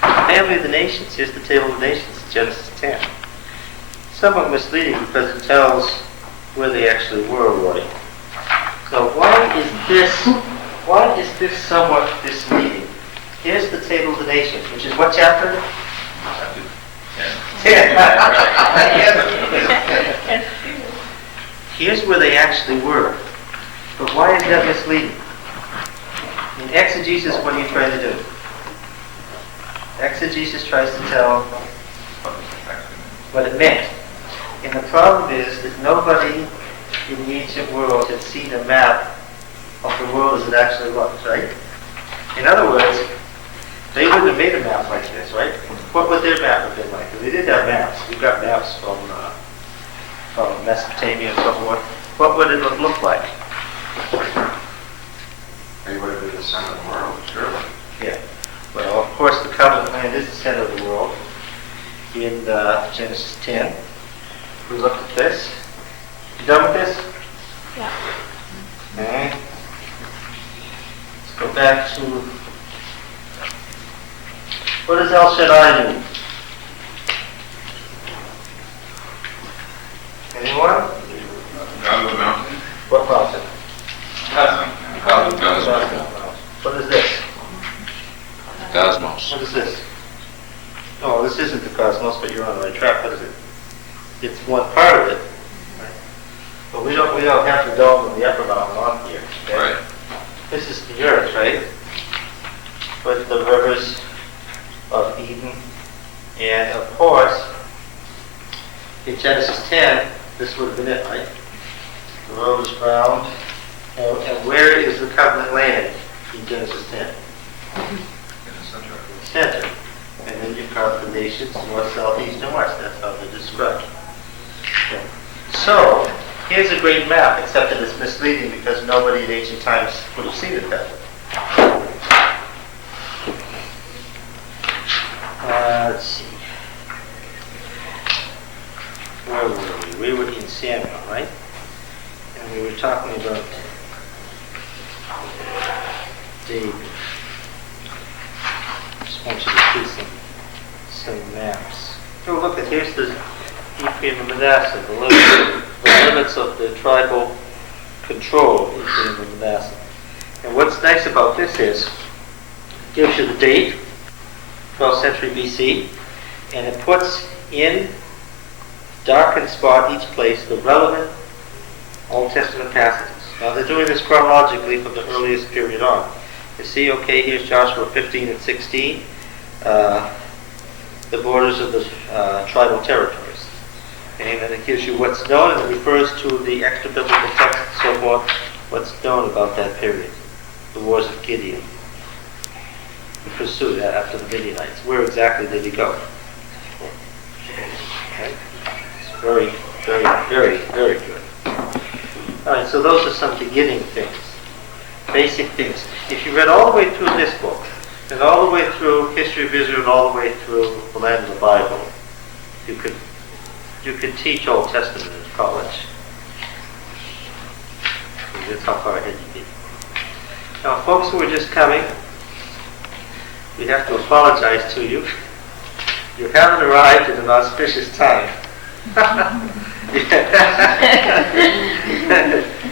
Family of the nations. Here's the table of the nations, Genesis 10. Somewhat misleading because it tells where they actually were, Roy. So why is this somewhat misleading? Here's the table of the nations, which is what chapter? Chapter 10. Here's where they actually were. But why is that misleading? In exegesis, what are you trying to do? Exegesis tries to tell what it meant. And the problem is that nobody in the ancient world had seen a map of the world as it actually was, right? In other words, they wouldn't have made a map like this, right? What would their map have been like? They did have maps. We've got maps from Mesopotamia and so forth. What would it have looked like? They would have been the center of the world, surely. Yeah. Well, of course, the covenant land is the center of the world. In Genesis 10, we looked at this. You done with this? Yeah. Okay. Let's go back to, what does El Shaddai mean? Anyone? God of the mountain. What mountain? God of the mountain. What is this? Cosmos. What is this? Oh, this isn't the cosmos, but you're on the right track. What is it? It's one part of it. Right? But we don't have the dome and the upper mountain on here. Okay? Right. This is the earth, right? With the rivers of Eden. And of course, in Genesis 10, this would have been it, right? The world is round. And where is the covenant land in Genesis 10? In the center. Center. And then you've got the nations, north, south, east, and west. That's how they're described. Okay. So, here's a great map, except that it's misleading because nobody in ancient times would have seen it that way. Let's see. Where were we? We were in Samuel, right? And we were talking about David. Just want you to see some maps. Oh, look, here's the Ephraim and Manasseh, the limits of the tribal control of Ephraim and Manasseh. And what's nice about this is, it gives you the date, 12th century BC, and it puts in darkened spot each place the relevant Old Testament passages. Now they're doing this chronologically from the earliest period on. You see, okay, here's Joshua 15 and 16, the borders of the tribal territories. Okay, and then it gives you what's known, and it refers to the extra biblical text and so forth, what's known about that period. The wars of Gideon. The pursuit after the Midianites. Where exactly did he go? Okay. It's very, very, very, very good. All right, so those are some beginning things, basic things. If you read all the way through this book, and all the way through History of Israel, and all the way through the land of the Bible, you could teach Old Testament in college. That's how far ahead you get. Now, folks who are just coming, we have to apologize to you. You haven't arrived at an auspicious time.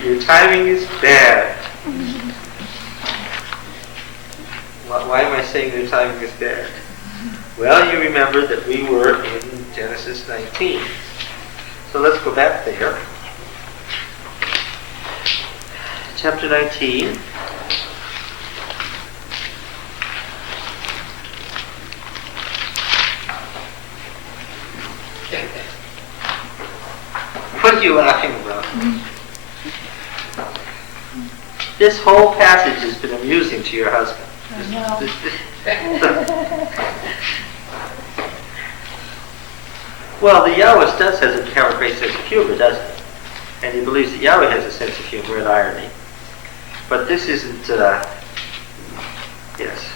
Your timing is bad. Why am I saying your timing is bad? Well, you remember that we were in Genesis 19. So let's go back there. Chapter 19. What are you laughing about? This whole passage has been amusing to your husband. Well, the Yahwist does have a great sense of humor, doesn't he? And he believes that Yahweh has a sense of humor and irony. But this isn't, yes.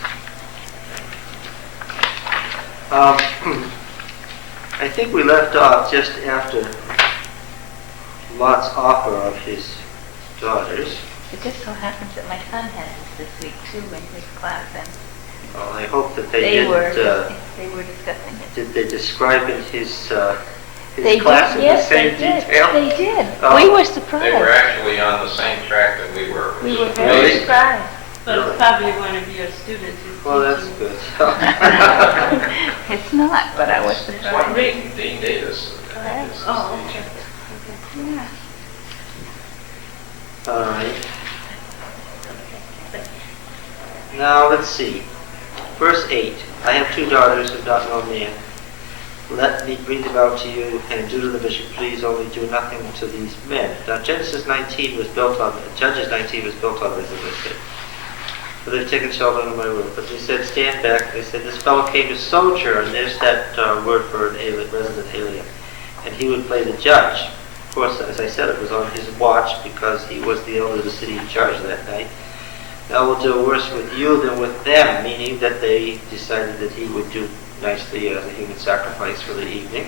I think we left off just after Lot's offer of his daughters. It just so happens that my son has this week too in his class, and Well, I hope that they They were didn't, discussing it. did they describe in his They class did, in yes, the same they did. detail? They did. Oh. We were They were surprised. actually on the same track that we were. We were Really? very surprised. But it's probably one of your students who's Well, that's teaching. good. It's not, but I was It's one surprised. Dean Davis. Oh, okay. Yeah. All right. Now, let's see. Verse 8. I have 2 daughters who don't know man. Let me bring them out to you, and do to the bishop, please only do nothing to these men. Now, Judges 19 was built on this, as I said. For they've taken shelter under my roof. But they said, stand back. They said, this fellow came to sojourn. There's that word for an alien, resident alien. And he would play the judge. Of course, as I said, it was on his watch because he was the elder of the city in charge that night. Now we'll do worse with you than with them, meaning that they decided that he would do nicely as a human sacrifice for the evening.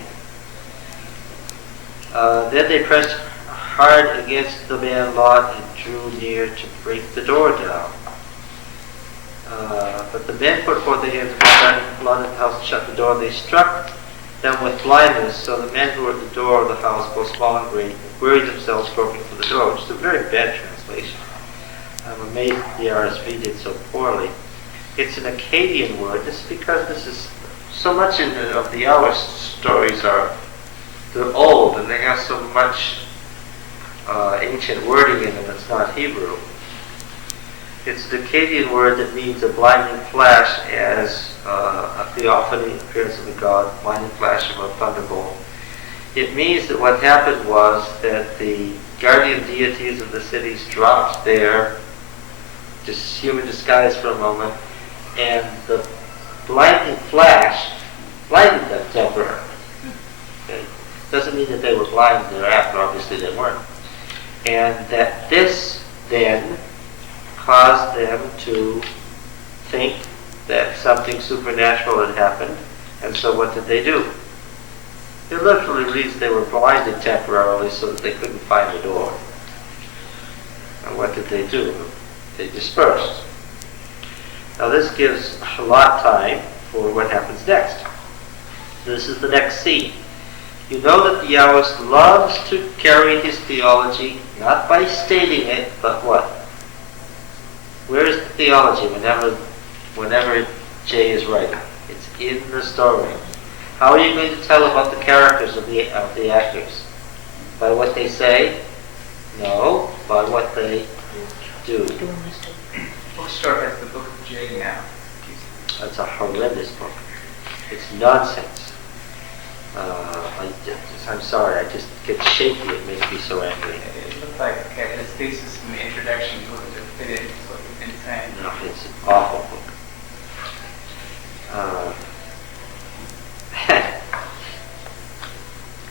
Then they pressed hard against the man Lot and drew near to break the door down. But the men put forth their hands upon Lot in the house and shut the door. They struck them with blindness, so the men who were at the door of the house, both small and great, wearied themselves groping for the door, which is a very bad translation. I'm amazed the RSV did so poorly. It's an Akkadian word. This is because this is so much of the Yahweh stories they're old and they have so much ancient wording in them that's not Hebrew. It's an Akkadian word that means a blinding flash as a theophany, appearance of a god, blinding flash of a thunderbolt. It means that what happened was that the guardian deities of the cities dropped their just human disguise for a moment, and the blinding flash blinded them temporarily. Okay? Doesn't mean that they were blind thereafter, obviously they weren't. And that this then caused them to think that something supernatural had happened, and so what did they do? It literally reads they were blinded temporarily so that they couldn't find the door. And what did they do? They dispersed. Now this gives a lot of time for what happens next. This is the next scene. You know that the Yahwist loves to carry his theology, not by stating it, but what? Where is the theology whenever Jay is writing? It's in the story. How are you going to tell about the characters of the actors? By what they say? No, by what they do. Bookstore has the book of J now. That's a horrendous book. It's nonsense. I'm sorry, I just get shaky. It makes me so angry. It looked like his thesis in the introduction wasn't fit in, so it's insane. No, it's an awful book.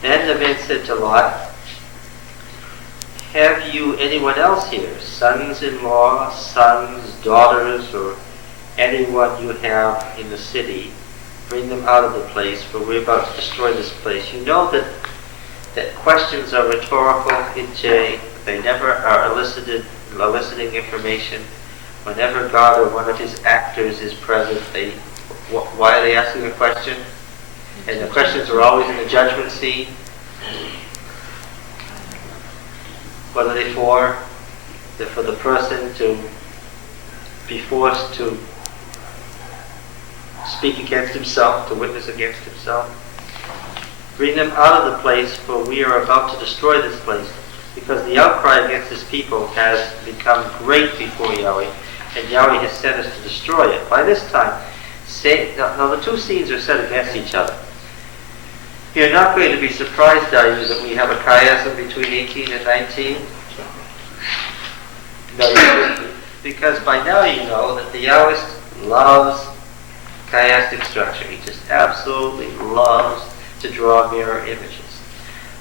Then the man said to Lot, have you anyone else here, sons-in-law, sons, daughters, or anyone you have in the city? Bring them out of the place, for we're about to destroy this place. You know that questions are rhetorical in J. They never are eliciting information. Whenever God or one of his actors is present, why are they asking a question? And the questions are always in the judgment scene. What are they for? They're for the person to be forced to speak against himself, to witness against himself. Bring them out of the place, for we are about to destroy this place, because the outcry against this people has become great before Yahweh, and Yahweh has sent us to destroy it. By this time, now the two scenes are set against each other. You're not going to be surprised, are you, that we have a chiasm between 18 and 19? No, you shouldn't. Because by now you know that the Yahwist loves chiastic structure. He just absolutely loves to draw mirror images.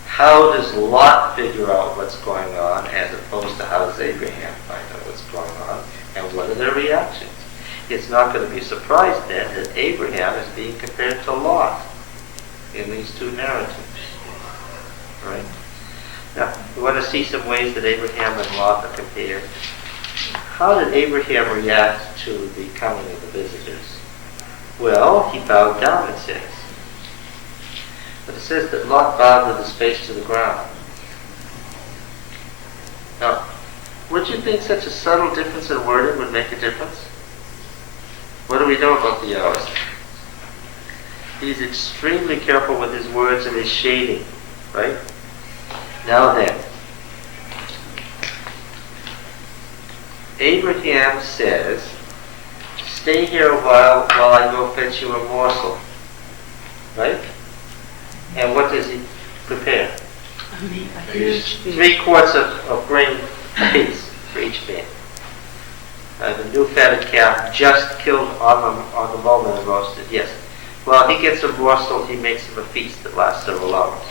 How does Lot figure out what's going on as opposed to how does Abraham find out what's going on, and what are their reactions? It's not going to be a surprise then that Abraham is being compared to Lot in these two narratives. Right? Now, we want to see some ways that Abraham and Lot are compared. How did Abraham react to the coming of the visitors? Well, he bowed down, it says. But it says that Lot bowed with his face to the ground. Now, would you think such a subtle difference in wording would make a difference? What do we know about the Yahwist? He's extremely careful with his words and his shading, right? Now then, Abraham says, stay here a while I go fetch you a morsel, right? And what does he prepare? A huge feast. 3 quarts of grain apiece for each man. The new fatted calf just killed on the moment and roasted, yes. Well, he gets a morsel, he makes him a feast that lasts several hours.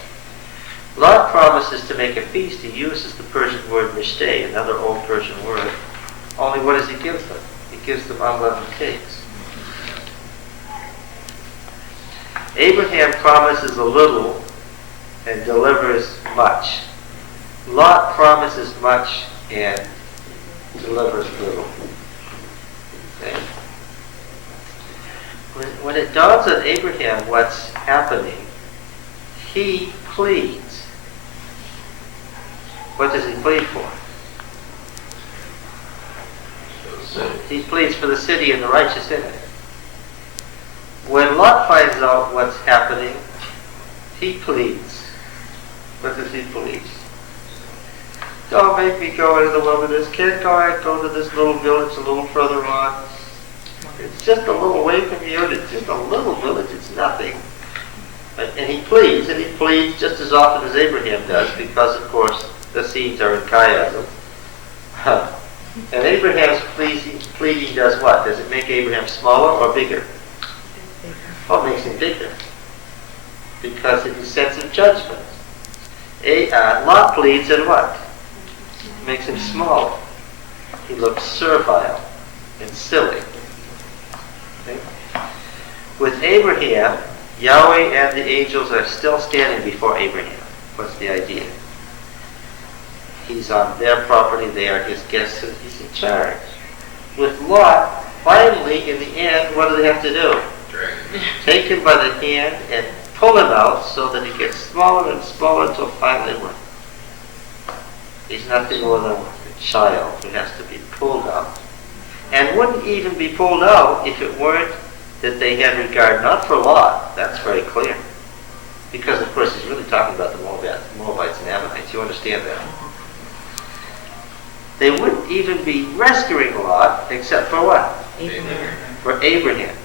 Lot promises to make a feast. He uses the Persian word mishteh, another old Persian word. Only what does he give them? He gives them unleavened cakes. Abraham promises a little and delivers much. Lot promises much and delivers little. Okay? When it dawns on Abraham what's happening, he pleads. What does he plead for? He pleads for the city and the righteous in it. When Lot finds out what's happening, he pleads. What does he plead? Don't make me go into the wilderness. Can't I go to this little village a little further on? It's just a little way from you. It's just a little village. It's nothing. And he pleads just as often as Abraham does, because, of course, the seeds are in chiasm. And Abraham's pleading does what? Does it make Abraham smaller or bigger? Oh, it makes him bigger. Because of his sense of judgment. Lot pleads and what? It makes him smaller. He looks servile and silly. Okay? With Abraham, Yahweh and the angels are still standing before Abraham. What's the idea? He's on their property, they are his guests, and he's in charge. With Lot, finally, in the end, what do they have to do? Take him by the hand and pull him out so that he gets smaller and smaller until finally what? He's nothing more than a child who has to be pulled out. And wouldn't even be pulled out if it weren't that they had regard not for Lot. That's very clear. Because, of course, he's really talking about the Moabites and Ammonites. You understand that? They wouldn't even be rescuing Lot except for what? Abraham. For Abraham.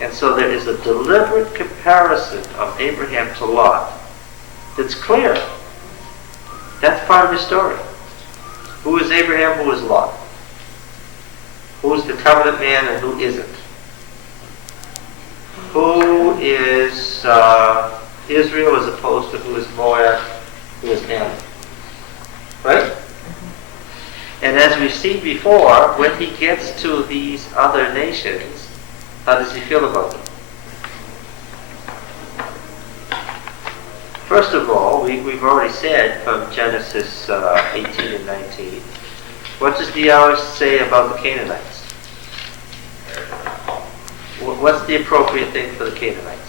And so there is a deliberate comparison of Abraham to Lot that's clear. That's part of his story. Who is Abraham? Who is Lot? Who's the covenant man and who isn't? Who is Israel as opposed to who is Moab, who is Ammon? Right? And as we've seen before, when he gets to these other nations, how does he feel about them? First of all, we've already said from Genesis 18 and 19, what does the Yahweh say about the Canaanites? What's the appropriate thing for the Canaanites?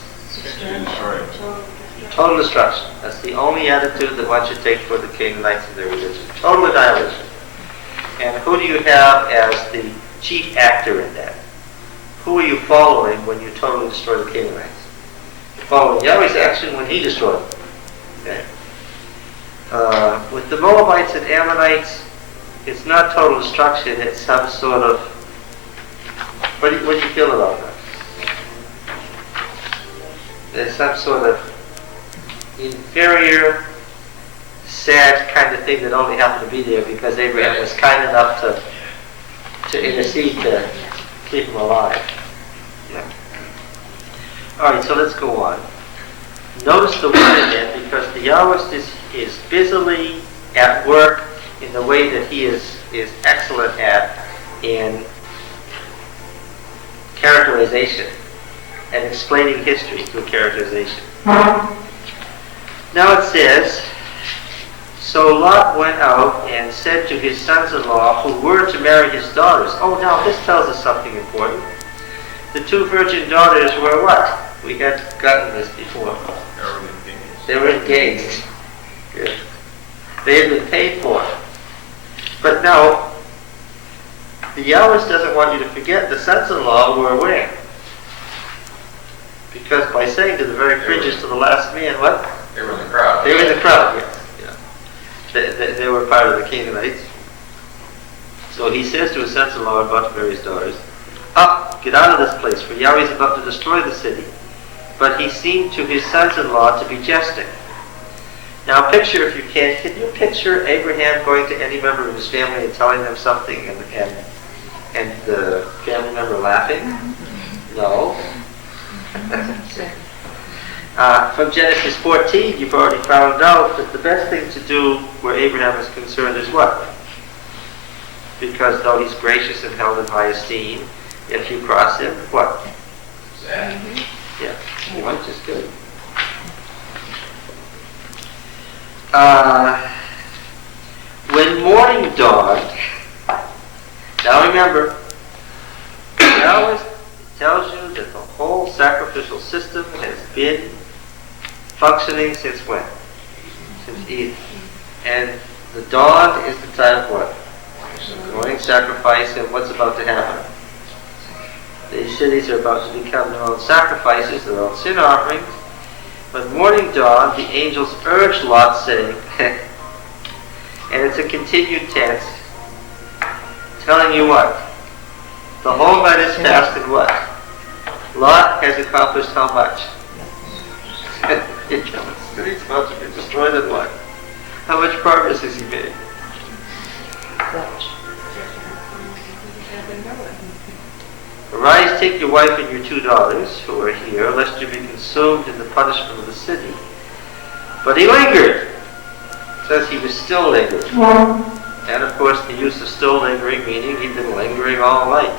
Total destruction. That's the only attitude that one should take toward the Canaanites and their religion. Total annihilation. And who do you have as the chief actor in that? Who are you following when you totally destroy the Canaanites? You're following Yahweh's action when he destroyed them. Okay? With the Moabites and Ammonites, it's not total destruction, it's some sort of... What do you feel about that? There's some sort of inferior, sad kind of thing that only happened to be there because Abraham was kind enough to intercede to keep him alive. Yeah. All right, so let's go on. Notice the word in it because the Yahwist is busily at work in the way that he is excellent at in characterization and explaining history through characterization. Now it says, so Lot went out and said to his sons-in-law who were to marry his daughters. Oh, now this tells us something important. the two virgin daughters were what? We had gotten this before. They were engaged. Good. They had been paid for. But now, the Yahweh doesn't want you to forget the sons-in-law were where? Because by saying to the very fringes to the last man, what? They were in the crowd. They were in the crowd, yes. Yeah. They were part of the Canaanites. So he says to his sons-in-law and a bunch of various daughters, up, get out of this place, for Yahweh is about to destroy the city. But he seemed to his sons-in-law to be jesting. Now picture, if you can you picture Abraham going to any member of his family and telling them something and the family member laughing? No. From Genesis 14, you've already found out that the best thing to do where Abraham is concerned is what? Because though he's gracious and held in high esteem, if you cross him, what? Sad. Yeah, you might just good. When morning dawned, now remember, Yahweh tells you that the whole sacrificial system has been functioning since when? Since Eden. And the dawn is the time of what? Morning sacrifice, and what's about to happen? These cities are about to become their own sacrifices, their own sin offerings. When morning dawned, the angels urged Lot, saying, and it's a continued tense, telling you what? The whole night is past, and what? Lot has accomplished how much? The city's about to be destroyed, and what? How much progress has he made? Arise, take your wife and your 2 daughters, who are here, lest you be consumed in the punishment of the city. But he lingered. It says he was still lingering. And of course the use of still lingering, meaning he'd been lingering all night.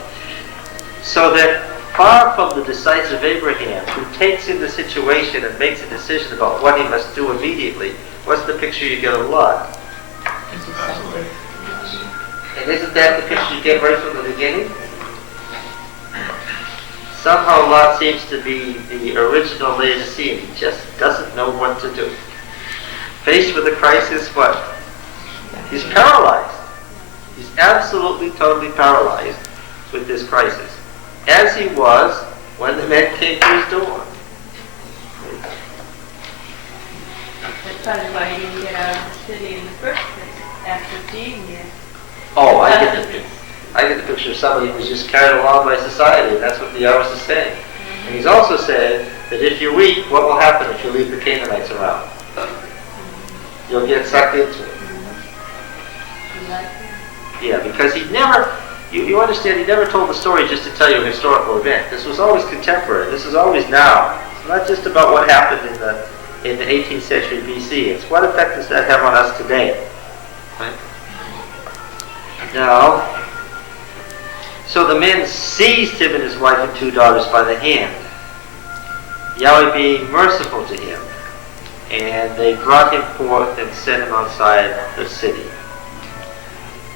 So that far from the decisive Abraham, who takes in the situation and makes a decision about what he must do immediately, what's the picture you get of Lot? And isn't that the picture you get right from the beginning? Somehow Lot seems to be the original Laodicean. He just doesn't know what to do. Faced with a crisis, what? He's paralyzed. He's absolutely, totally paralyzed with this crisis. As he was when the men came to his door. That's probably why he didn't get out of the city in the first place, after seeing it. Oh, I get the picture of somebody who was just carried along by society, and that's what the Yahweh is saying. And he's also saying that if you're weak, what will happen if you leave the Canaanites around? You'll get sucked into it. Yeah, because he never, you understand, he never told the story just to tell you a historical event. This was always contemporary. This is always now. It's not just about what happened in the 18th century BC. It's what effect does that have on us today? Right? Now, so the men seized him and his wife and 2 daughters by the hand, Yahweh being merciful to him, and they brought him forth and set him outside the city.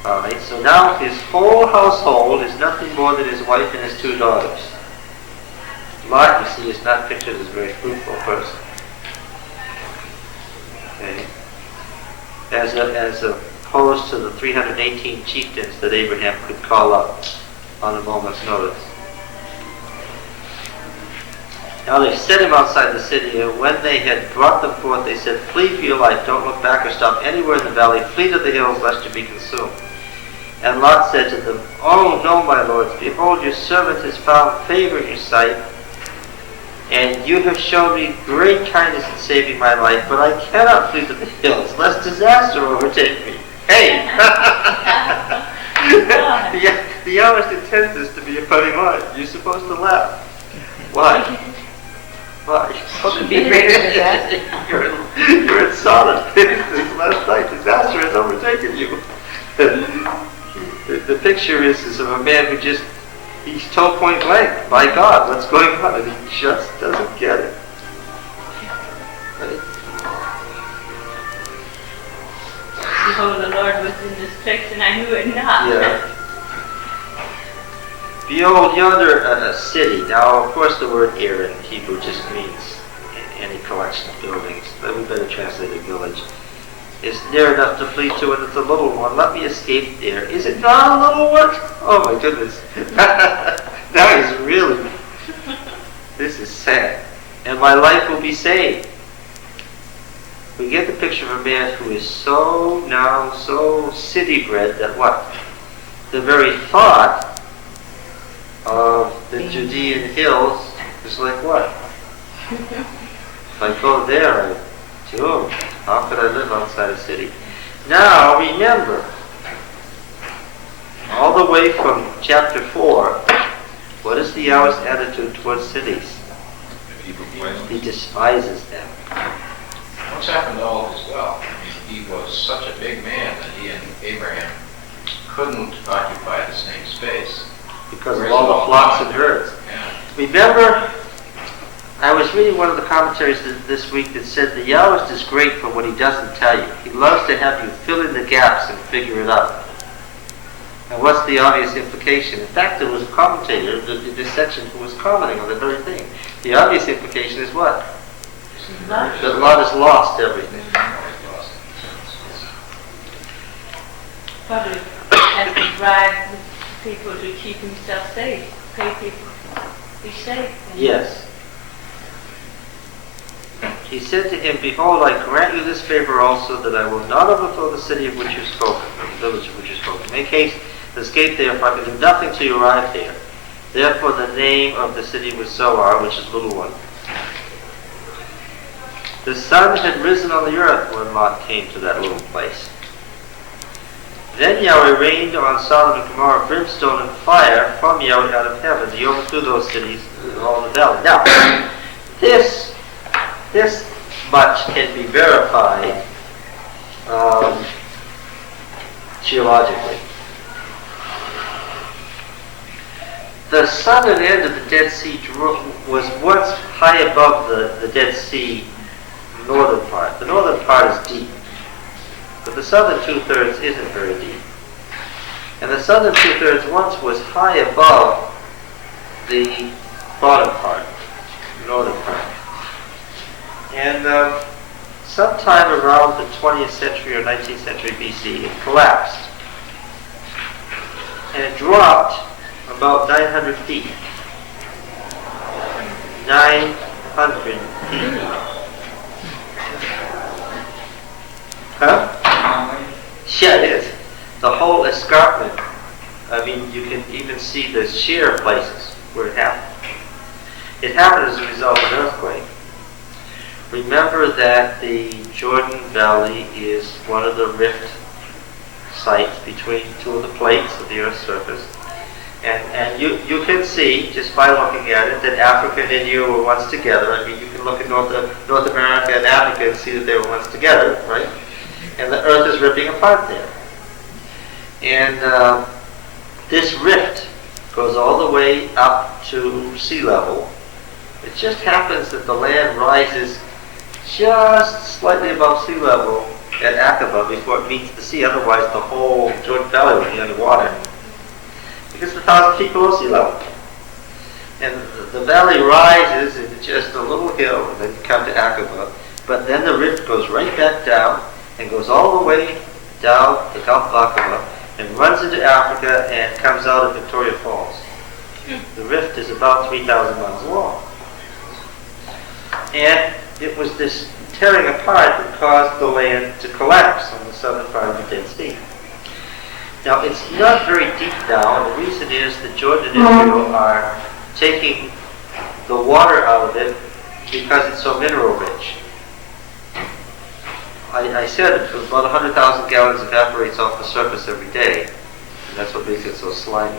Alright, so now his whole household is nothing more than his wife and his 2 daughters. Lot, you see, is not pictured as a very fruitful person. Okay? As opposed to the 318 chieftains that Abraham could call up on a moment's notice. Now they set him outside the city, and when they had brought them forth, they said, flee for your life, don't look back or stop anywhere in the valley, flee to the hills, lest you be consumed. And Lot said to them, oh no, my lords, behold, your servant has found favor in your sight, and you have shown me great kindness in saving my life, but I cannot flee to the hills, lest disaster overtake me. Hey! The Yahweh intends this to be a funny line. You're supposed to laugh. Why? Why? You're in Sodom. This last night, disaster has overtaken you. The picture is of a man who just, he's told point blank by God what's going on, and he just doesn't get it. Right? Behold, the Lord was in this place, and I knew it not. Yeah. Behold yonder a city. Now, of course, the word Ir in Hebrew just means any collection of buildings. But we better translate a village. It's near enough to flee to, and it's a little one. Let me escape there. Is it not a little one? Oh my goodness. That is really, this is sad. And my life will be saved. We get the picture of a man who is so city bred that what? The very thought of the Judean hills is like what? If I go there, how could I live outside a city? Now remember, all the way from chapter 4, what is the Yahweh's attitude towards cities? He despises them. What's happened to all his wealth? I mean, he was such a big man that he and Abraham couldn't occupy the same space. Because of all the flocks and herds. Yeah. Remember, I was reading one of the commentaries this week that said the Yahweh is great for what he doesn't tell you. He loves to have you fill in the gaps and figure it out. And what's the obvious implication? In fact, there was a commentator in this section who was commenting on the very thing. The obvious implication is what? That Lot has lost everything. Probably has to drive people to keep himself safe, pay people to be safe. Yes. He said to him, Behold, I grant you this favor also, that I will not overthrow the city of which you spoke, or the village of which you spoke. Make haste, escape there, for I can do nothing till you arrive there. Therefore the name of the city was Zoar, which is little one. The sun had risen on the earth when Lot came to that little place. Then Yahweh rained on Sodom and Gomorrah brimstone and fire from Yahweh out of heaven. He overthrew those cities and all the valley. Now, this much can be verified geologically. The southern end of the Dead Sea was once high above the Dead Sea northern part. The northern part is deep, but the southern two-thirds isn't very deep. And the southern two-thirds once was high above the bottom part, northern part. And sometime around the 20th century or 19th century BC, it collapsed. And it dropped about 900 feet. 900 feet. Huh? Yeah, it is. The whole escarpment. I mean, you can even see the sheer places where it happened. It happened as a result of an earthquake. Remember that the Jordan Valley is one of the rift sites between two of the plates of the Earth's surface. And you can see, just by looking at it, that Africa and India were once together. I mean, you can look at North America and Africa and see that they were once together, right? And the Earth is ripping apart there. And this rift goes all the way up to sea level. It just happens that the land rises just slightly above sea level at Aqaba before it meets the sea. Otherwise, the whole Jordan Valley would be underwater. Because it's 1,000 feet below sea level. And the valley rises into just a little hill, and then you come to Aqaba. But then the rift goes right back down and goes all the way down the Gulf of Aqaba and runs into Africa and comes out of Victoria Falls. The rift is about 3,000 miles long. And it was this tearing apart that caused the land to collapse on the southern part of the Dead Sea. Now, it's not very deep now, and the reason is that Jordan and Israel are taking the water out of it because it's so mineral rich. I said about 100,000 gallons evaporates off the surface every day, and that's what makes it so slimy.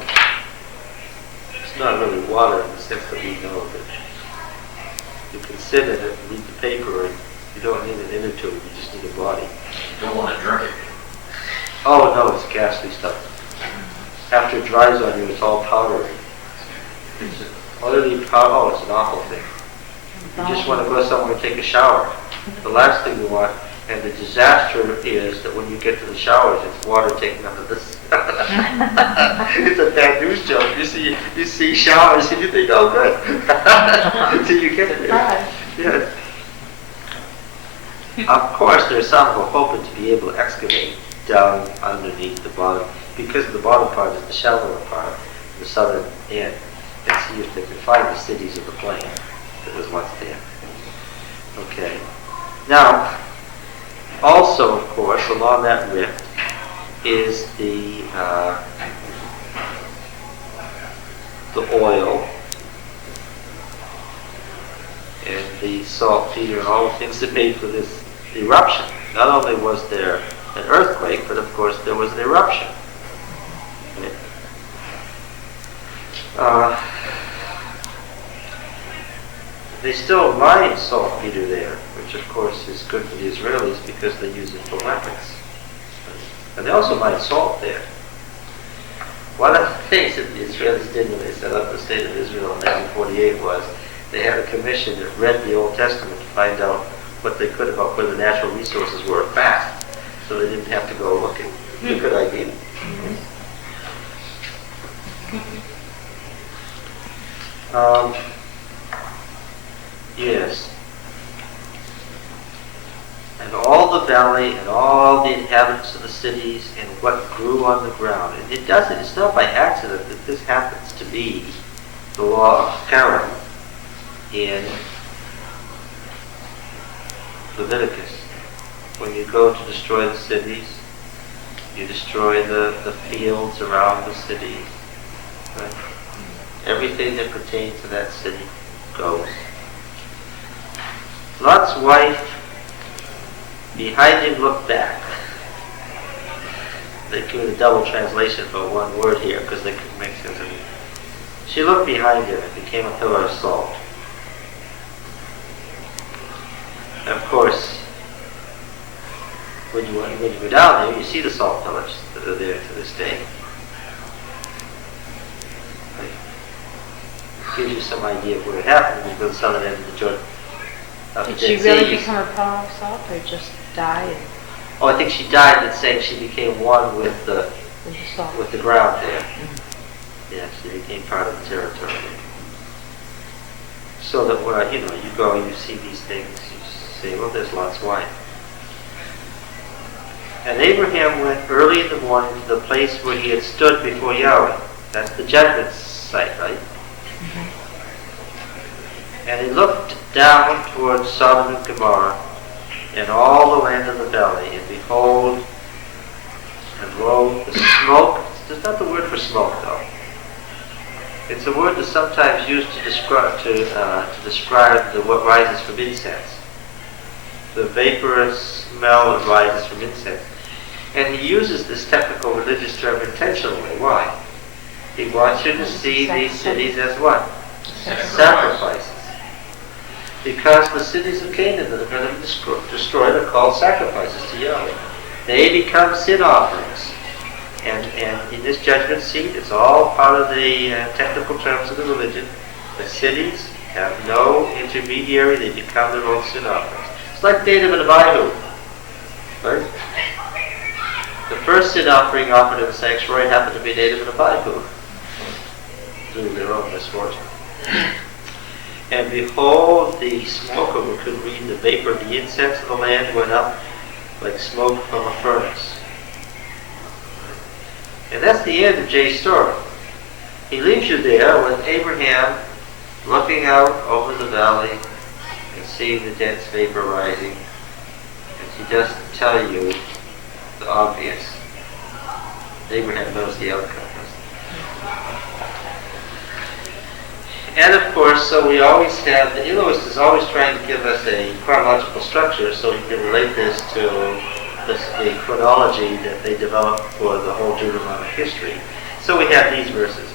It's not really water in the sense that we know of it. You can sit in it and read the paper, and you don't need an inner tube, you just need a body. You don't want to drink it. Oh no, it's ghastly stuff. After it dries on you, it's all powdery. It's utterly powder. Oh, it's an awful thing. You just want to go somewhere and take a shower. The last thing you want And the disaster is that when you get to the showers, it's water taken under this. It's a bad news joke. You see showers and you think, oh good. Until you get there. Yes. Of course, there's some who are hoping to be able to excavate down underneath the bottom, because the bottom part is the shallower part, the southern end, and see if they can find the cities of the plain that was once there. Okay. Now, also, of course, along that rift is the oil and the saltpeter and all the things that made for this eruption. Not only was there an earthquake, but of course there was an eruption. Okay. They still mine saltpeter there, which of course is good for the Israelis because they use it for weapons. And they also mine salt there. One of the things that the Israelis did when they set up the state of Israel in 1948 was they had a commission that read the Old Testament to find out what they could about where the natural resources were fast, so they didn't have to go looking. It's a good idea. Yes. And all the valley and all the inhabitants of the cities and what grew on the ground. And it's not by accident that this happens to be the law of Pharaoh in Leviticus. When you go to destroy the cities, you destroy the fields around the cities. Right? Everything that pertains to that city goes. Lot's wife, behind him looked back. They give a double translation for one word here because they couldn't make sense of it. She looked behind him and became a pillar of salt. And of course, when you go down there, you see the salt pillars that are there to this day. It gives you some idea of where it happened when you go to the southern end of the Jordan. Did she really become a pillar of salt or just die and Oh, I think she died and saying she became one with the with the salt? with the ground there. Yeah, she became part of the territory. So that where you go, you see these things, you say, well, there's Lot's wife. And Abraham went early in the morning to the place where he had stood before Yahweh. That's the judgment site, right? Mm-hmm. And he looked down towards Sodom and Gomorrah and all the land of the valley, and behold, and lo, the smoke. It's not the word for smoke, though. It's a word that's sometimes used to describe what rises from incense. The vaporous smell that rises from incense. And he uses this technical religious term intentionally. Why? He wants you to see these cities as what? Sacrifices. Because the cities of Canaan that are going to be destroyed are called sacrifices to Yahweh. They become sin offerings. And in this judgment seat, it's all part of the technical terms of the religion. The cities have no intermediary. They become their own sin offerings. It's like Nadab and Abihu. Right? The first sin offering offered in the sanctuary happened to be Nadab and Abihu through their own misfortune. And behold, the smoke of it could read the vapor of the incense of the land went up like smoke from a furnace. And that's the end of Jay's story. He leaves you there with Abraham looking out over the valley and seeing the dense vapor rising. And he doesn't tell you the obvious. Abraham knows the outcome. And of course, so we always have, the Elohist is always trying to give us a chronological structure so he can relate this to the chronology that they developed for the whole Deuteronomic history. So we have these verses.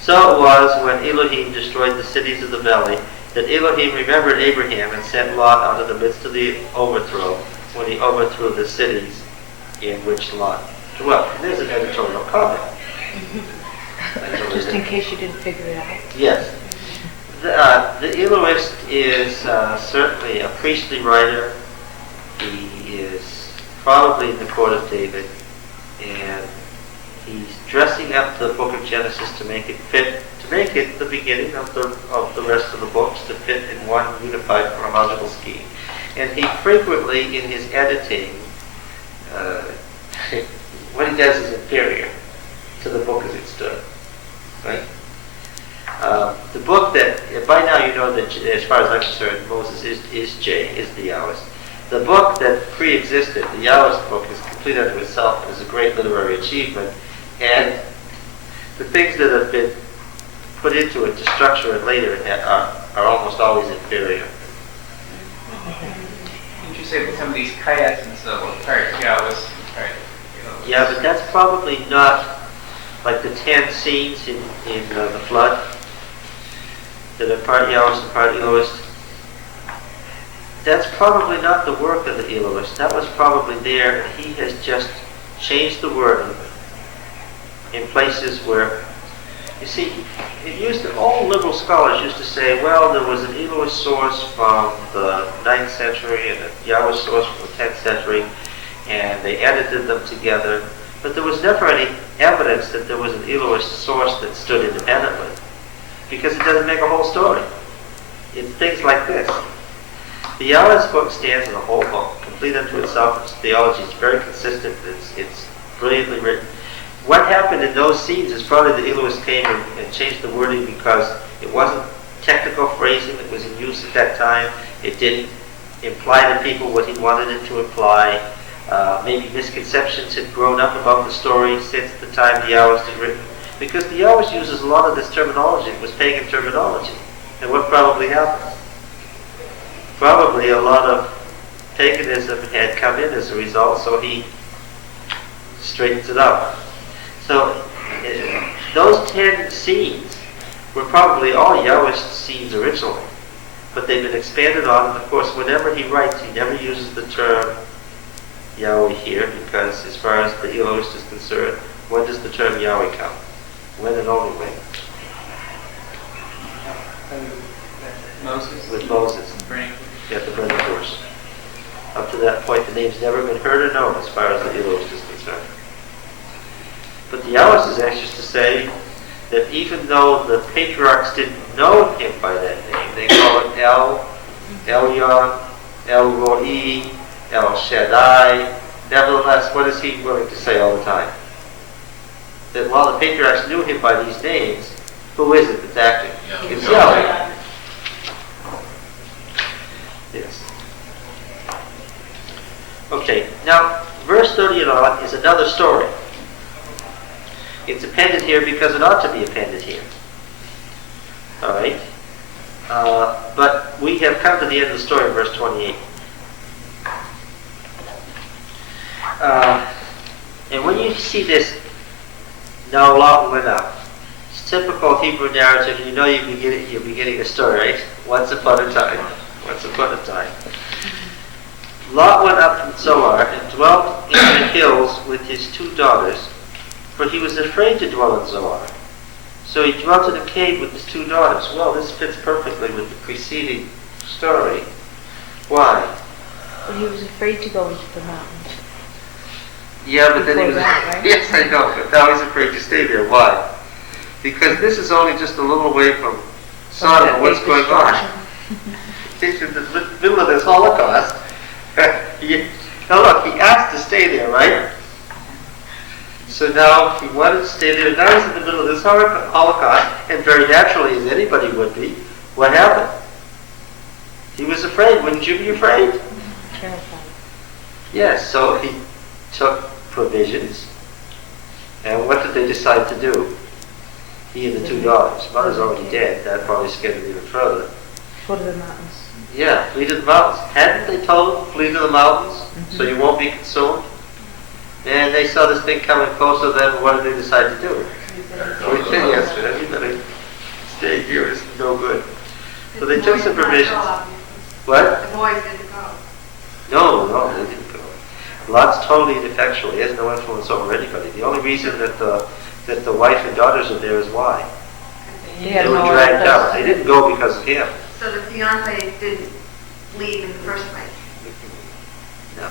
So it was when Elohim destroyed the cities of the valley that Elohim remembered Abraham and sent Lot out of the midst of the overthrow when he overthrew the cities in which Lot dwelt. And there's an editorial comment. Just in case you didn't figure it out. Yes. The Elohist is certainly a priestly writer. He is probably in the court of David, and he's dressing up the book of Genesis to make it fit, to make it the beginning of the rest of the books, to fit in one unified chronological scheme. And he frequently, in his editing, what he does is inferior to the book as it stood, right? The book that, by now you know that, as far as I'm concerned, Moses is the Yahwist. The book that pre-existed, the Yahwist book, is complete unto itself and is a great literary achievement, and the things that have been put into it to structure it later are almost always inferior. Didn't you say that some of these chiasms though were part Yahwist and part, Yeah, but that's probably not like the 10 scenes in the flood that are part Yahwist and part Elohist. That's probably not the work of the Elohist. That was probably there, and he has just changed the wording in places where, you see, all liberal scholars used to say, well, there was an Elohist source from the 9th century and a Yahwist source from the 10th century, and they edited them together, but there was never any evidence that there was an Elohist source that stood independently, because it doesn't make a whole story. It's things like this. The Yahwist book stands as a whole book, complete unto itself. Its theology is very consistent. It's brilliantly written. What happened in those scenes is probably the Elohist came and changed the wording because it wasn't technical phrasing that was in use at that time. It didn't imply to people what he wanted it to imply. Maybe misconceptions had grown up about the story since the time the Yahwist had written. Because the Yahwist uses a lot of this terminology. It was pagan terminology. And what probably happened? Probably a lot of paganism had come in as a result, so he straightens it up. So those 10 scenes were probably all Yahwist scenes originally, but they've been expanded on. And of course, whenever he writes, he never uses the term Yahweh here, because as far as the Elohist is concerned, when does the term Yahweh come? When and only when? Moses? With Moses. At the burning bush. Up to that point, the name's never been heard or known as far as the Elohist is concerned. But the Yahwist is anxious to say that even though the patriarchs didn't know him by that name, they call it El, Elyon, El Roi, El Shaddai. Nevertheless, what is he willing to say all the time? That while the patriarchs knew him by these names, who is it that's acting? It's Yahweh. Yes. Okay, now verse 30 and on is another story. It's appended here because it ought to be appended here. Alright? But we have come to the end of the story in verse 28. And when you see this, now Lot went up. It's typical Hebrew narrative. You know you're beginning a story, right? Once upon a time. Once upon a time. Lot went up from Zoar and dwelt in the hills with his 2 daughters, for he was afraid to dwell in Zoar. So he dwelt in a cave with his 2 daughters. Well, this fits perfectly with the preceding story. Why? But he was afraid to go into the mountains. Yeah, but then he was... That, right? Yes, I know, but now he's afraid to stay there. Why? Because this is only just a little away from Sodom. What's going on? He's in the middle of this Holocaust. Now look, he asked to stay there, right? So now he wanted to stay there. Now he's in the middle of this Holocaust, and very naturally, as anybody would be, what happened? He was afraid. Wouldn't you be afraid? Terrified. Yes, so he took provisions. And what did they decide to do? He and the 2 daughters. Mother's already dead. That probably scared him even further. Go to the mountains. Yeah, flee to the mountains. Hadn't they told him, flee to the mountains, so you won't be consumed? And they saw this thing coming closer to them, and what did they decide to do? Yes, man, you better stay here, it's no good. So they took some provisions. What? The boys didn't go. No, they didn't go. Lot's totally ineffectual. He has no influence over anybody. The only reason that the wife and daughters are there is why? They were dragged out. They didn't go because of him. So the fiance didn't leave in the first place. No.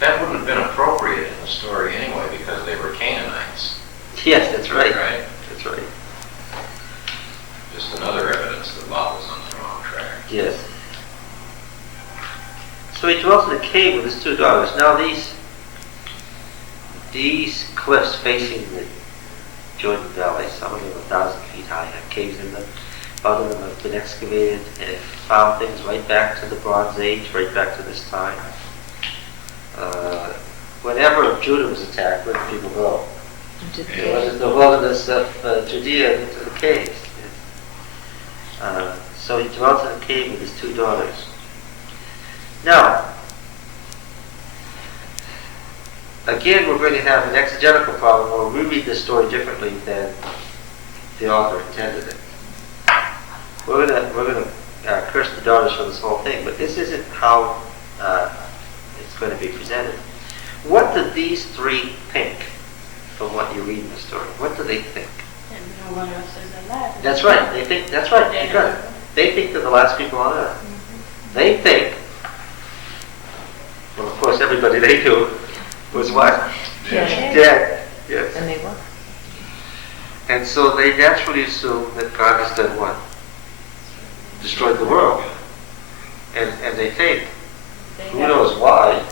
That wouldn't have been appropriate in the story anyway because they were Canaanites. Yes, that's right. Right? That's right. Just another evidence that Lot was on the wrong track. Yes. So he dwelt in a cave with his 2 daughters. Now these cliffs facing the Jordan Valley, some of them 1,000 feet high, have caves in them. Other of them have been excavated and have found things right back to the Bronze Age, right back to this time. Whenever Judah was attacked, where did people go? Into the It was cave. the wilderness of Judea into the caves. So he dwelt in a cave with his 2 daughters. Now, again, we're going to have an exegetical problem where we read this story differently than the author intended it. We're going to curse the daughters for this whole thing, but this isn't how it's going to be presented. What do these 3 think from what you read in the story? What do they think? And no one else is alive. That's right. They think. That's right. You got it. They think they're the last people on earth. They think. Well, of course, everybody they knew was what? Yeah. Dead. Yes. And they were. And so they naturally assume that God has done what? Destroyed the world. And they think, who knows why,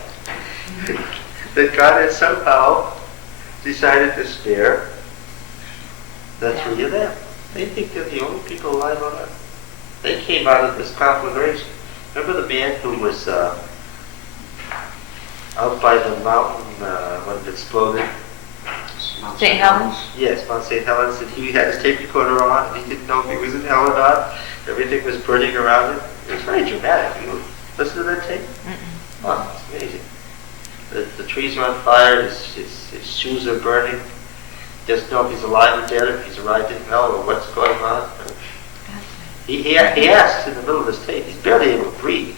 that God has somehow decided to spare the 3 of them. They think they're the only people alive on earth. They came out of this conflagration. Remember the man who was out by the mountain when it exploded? St. Helens? Yes, Mount St. Helens, and he had his tape recorder on, and he didn't know if he was in hell or not. Everything was burning around him. It was very dramatic. You listen to that tape? Oh, it's amazing. The trees are on fire, his shoes are burning. Doesn't know if he's alive or dead, if he's arrived in hell, or what's going on. He asks in the middle of his tape, he's barely able to breathe,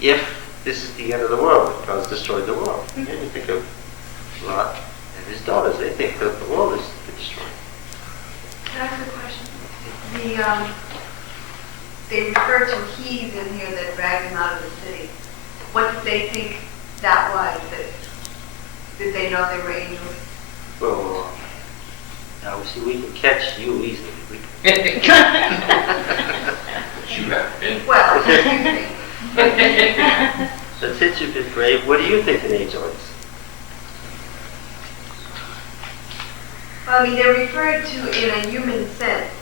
if this is the end of the world, if God's destroyed the world. And you think of Lot and his daughters, they think that the world has been destroyed. Can I ask a question? They refer to heathen here that dragged them out of the city. What did they think that was? Did they know they were angels? Well, now see, we can catch you easily. You have been. Well, excuse me. But since you've been brave, what do you think an angel is? Well, I mean, they're referred to in a human sense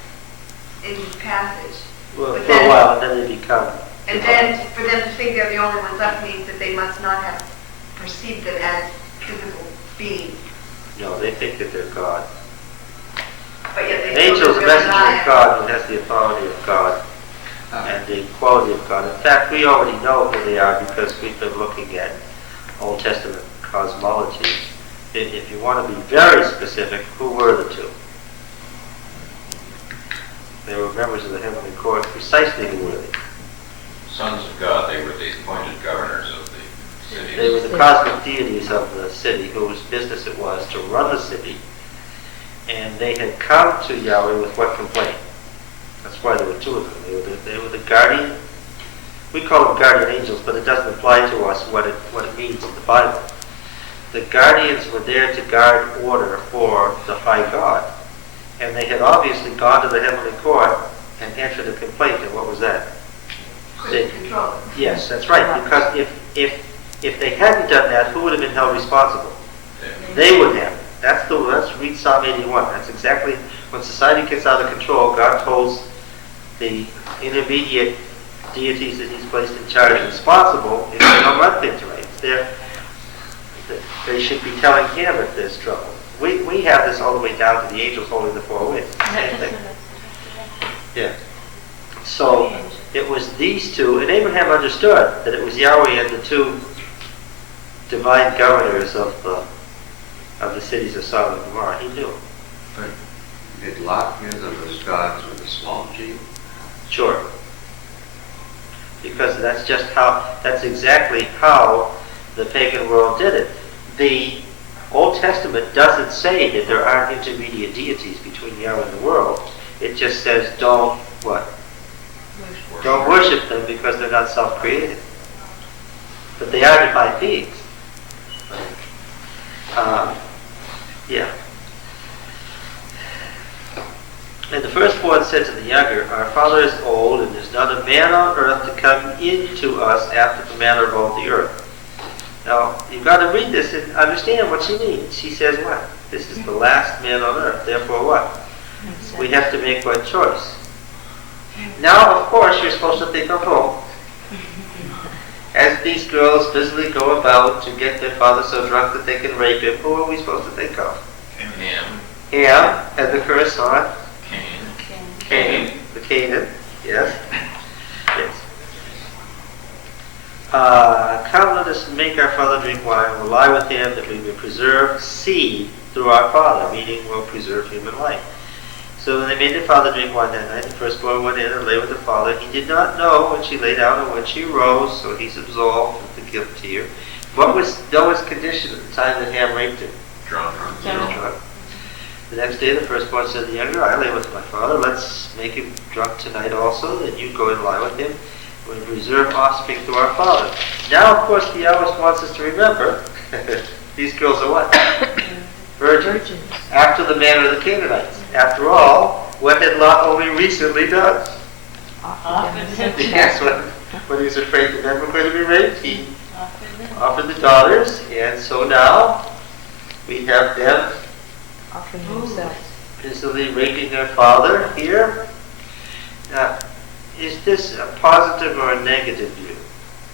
in this passage. Well, But for then- a while, and then they become. And then for them to think they're the only ones up means that they must not have perceived them as physical beings. No, they think that they're God. But yet they An still angel is a really messenger lie. of God who has the authority of God and the quality of God. In fact, we already know who they are because we've been looking at Old Testament cosmology. If you want to be very specific, who were the 2? They were members of the heavenly court. Precisely who were they? Sons of God, they were the appointed governors of the city. They were the cosmic deities of the city whose business it was to run the city. And they had come to Yahweh with what complaint? That's why there were 2 of them. They were the guardian. We call them guardian angels, but it doesn't apply to us what it means in the Bible. The guardians were there to guard order for the high God. And they had obviously gone to the heavenly court and entered a complaint. And what was that? Couldn't control it. Yes, that's right. Because if they hadn't done that, who would have been held responsible? They would have. Let's read Psalm 81. That's exactly when society gets out of control, God holds the intermediate deities that He's placed in charge responsible if they don't run things right. They should be telling Him if there's trouble. We have this all the way down to the angels holding the 4 winds. Same thing. Yeah. So it was these 2, and Abraham understood that it was Yahweh and the 2 divine governors of the cities of Sodom and Gomorrah. He knew. But did Lot hear them as gods with a small g? Sure. Because that's exactly how the pagan world did it. The Old Testament doesn't say that there aren't intermediate deities between Yahweh and the world. It just says don't what? Don't worship them because they're not self-created. But they are divine beings. Yeah. And the firstborn said to the younger, Our father is old, and there's not a man on earth to come in to us after the manner of all the earth. Now, you've got to read this and understand what she means. She says what? This is the last man on earth. Therefore what? We have to make what choice? Now, of course, you're supposed to think of home. As these girls busily go about to get their father so drunk that they can rape him, who are we supposed to think of? Ham, and the curse on? Cain, the Canaan, yes. Yes. Come, let us make our father drink wine, we'll lie with him, that we may preserve seed through our father, meaning we'll preserve human life. So when they made their father drink wine that night, the firstborn went in and lay with the father. He did not know when she lay down or when she rose, so he's absolved of the guilt here. What was Noah's condition at the time that Ham raped him? Drunk. The next day the firstborn said to the younger, I lay with my father, let's make him drunk tonight also, then you go and lie with him. We preserve offspring through our father. Now, of course, the Yahweh wants us to remember, these girls are what? Virgins. After the manner of the Canaanites. After all, what had Lot only recently done? Yes, when he was afraid that men were going to be raped, he offered the daughters, and so now we have them Offering themselves. busily raping their father here. Now, is this a positive or a negative view?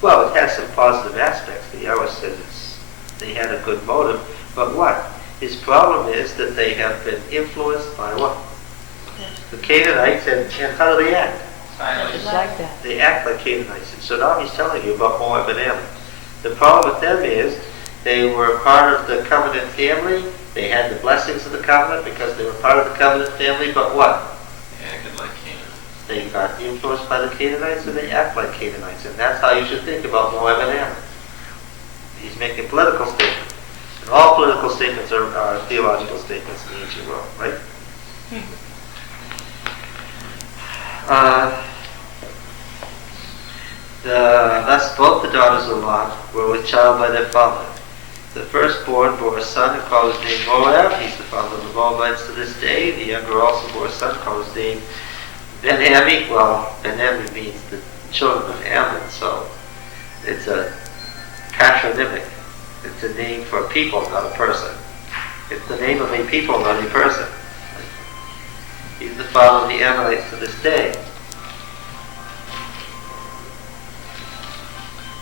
Well, it has some positive aspects. The Yahweh says they had a good motive, but what? His problem is that they have been influenced by what? The Canaanites, and how do they act? Just like that. They act like Canaanites. And so now he's telling you about Moab and Ammon. The problem with them is they were part of the covenant family. They had the blessings of the covenant because they were part of the covenant family, but what? Acted like Canaan. They got influenced by the Canaanites and they act like Canaanites. And that's how you should think about Moab and Ammon. He's making political statements. And all political statements are theological statements in the ancient world, right? Thus both the daughters of Lot were with child by their father. The firstborn bore a son and called his name Moab. He's the father of the Moabites to this day. The younger also bore a son called his name Ben-Ami. Well, Ben-Ami means the children of Ammon, so it's a patronymic. It's a name for a people, not a person. It's the name of a people, not a person. He's the father of the Ammonites to this day.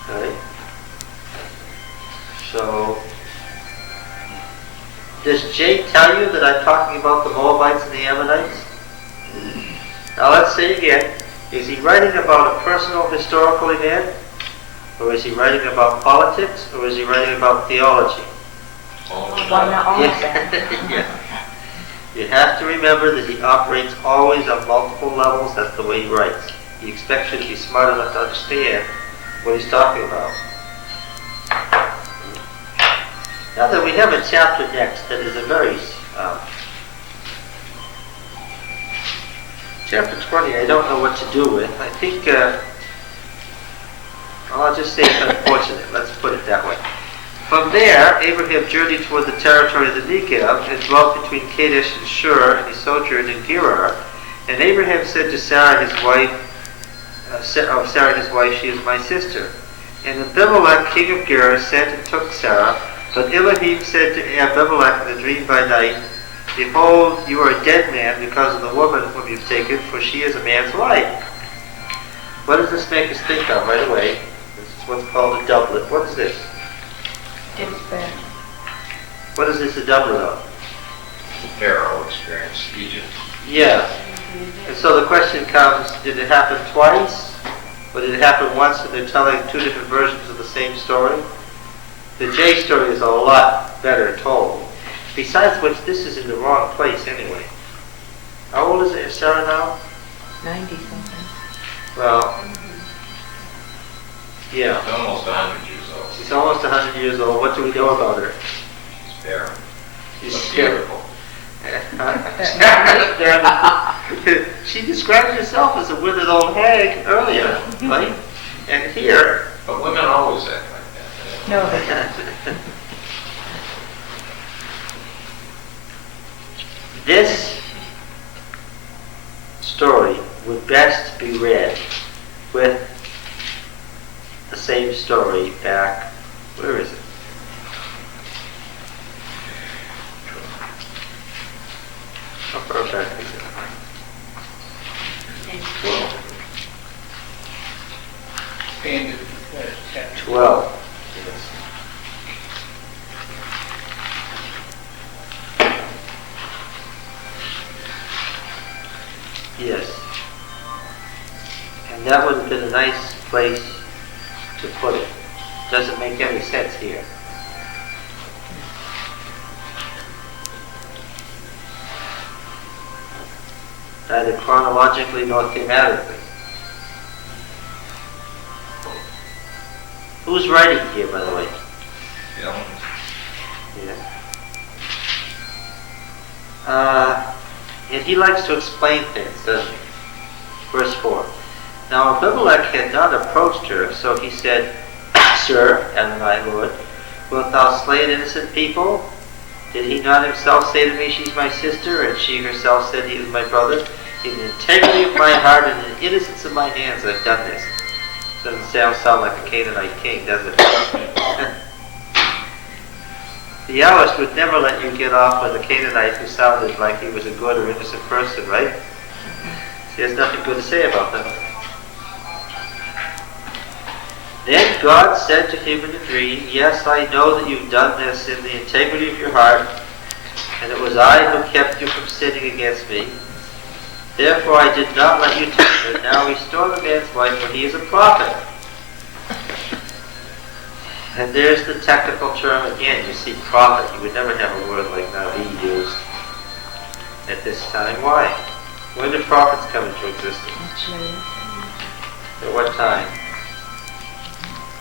Okay. So, does Jay tell you that I'm talking about the Moabites and the Ammonites? Now let's say again, is he writing about a personal historical event? Or is he writing about politics? Or is he writing about theology? Well, not all of them. Yeah. You have to remember that he operates always on multiple levels. That's the way he writes. He expects you to be smart enough to understand what he's talking about. Now that we have a chapter next that is a very... chapter 20, I don't know what to do with. I think... I'll just say it's unfortunate. Let's put it that way. From there, Abraham journeyed toward the territory of the Negev and dwelt between Kadesh and Shur, and he sojourned in Gerar. And Abraham said to Sarah his wife, she is my sister. And Abimelech, king of Gerar, sent and took Sarah. But Elohim said to Abimelech in a dream by night, Behold, you are a dead man because of the woman whom you've taken, for she is a man's wife. What does this make us think of right away? This is what's called a doublet. What is this? It's fair. What is this a doublet of? Pharaoh experienced Egypt. Yeah. And so the question comes, did it happen twice? Or did it happen once and they're telling two different versions of the same story? The J story is a lot better told. Besides which, this is in the wrong place anyway. How old is Sarah now? 90 something. Well, yeah. She's almost 100 years old. She's almost 100 years old. What do we know about her? She's barren. She's But beautiful. She described herself as a withered old hag earlier, right? And here... But women always act like that. No. best be read with the same story back, where is it? How far back is it? 12. Yes. Yes. And that would have been a nice place to put it. Doesn't make any sense here. Neither chronologically nor thematically. Who's writing here, by the way? Yeah. And he likes to explain things, doesn't he? Verse 4. Now Abimelech had not approached her, so he said, Sir, and my Lord, wilt thou slay an innocent people? Did he not himself say to me, she's my sister, and she herself said he was my brother? In the integrity of my heart and in the innocence of my hands I've done this. Doesn't sound like a Canaanite king, does it? The Yahwist would never let you get off with a Canaanite who sounded like he was a good or innocent person, right? He has nothing good to say about them. Then God said to him in a dream, Yes, I know that you've done this in the integrity of your heart, and it was I who kept you from sinning against me. Therefore I did not let you touch her. Now restore the man's wife, for he is a prophet. And there's the technical term again. You see, prophet. You would never have a word like Navi used at this time. Why? When did prophets come into existence? At what time?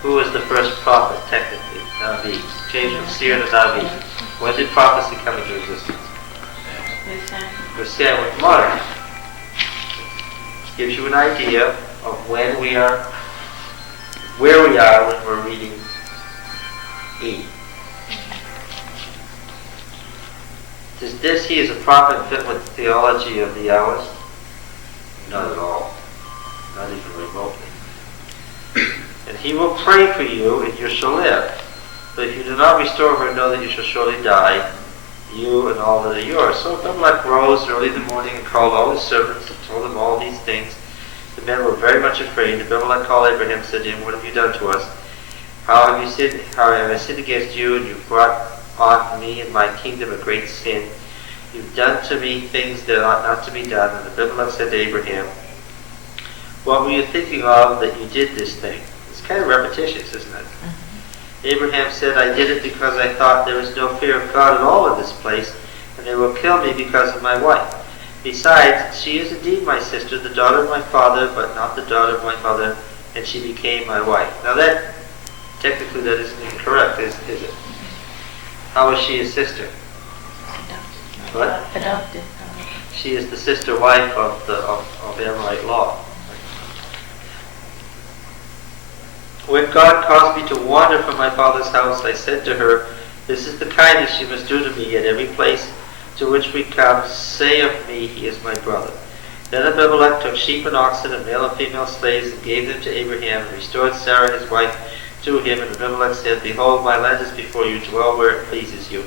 Who was the first prophet, technically? Navi. Changed from seer to Navi. When did prophecy come into existence? For Samuel. Modern. Gives you an idea of when we are, where we are when we're reading E. Does this, he is a prophet, fit with the theology of the hours? Not at all. Not even remotely. And he will pray for you, and you shall live. But if you do not restore her, know that you shall surely die, you and all that are yours. So Abimelech rose early in the morning and called all his servants and told them all these things. The men were very much afraid. Abimelech called Abraham and said to him, What have you done to us? How have I sinned against you, and you've brought on me and my kingdom a great sin? You've done to me things that ought not to be done. And Abimelech said to Abraham, What were you thinking of that you did this thing? It's kind of repetitious, isn't it? Abraham said, I did it because I thought there was no fear of God at all in this place, and they will kill me because of my wife. Besides, she is indeed my sister, the daughter of my father, but not the daughter of my mother, and she became my wife. Now that, technically that isn't even correct, is it? How is she his sister? What? Adopted. She is the sister wife of Amalekite law. When God caused me to wander from my father's house, I said to her, This is the kindness you must do to me at every place to which we come. Say of me, he is my brother. Then Abimelech took sheep and oxen and male and female slaves and gave them to Abraham and restored Sarah his wife to him. And Abimelech said, Behold, my land is before you, dwell where it pleases you.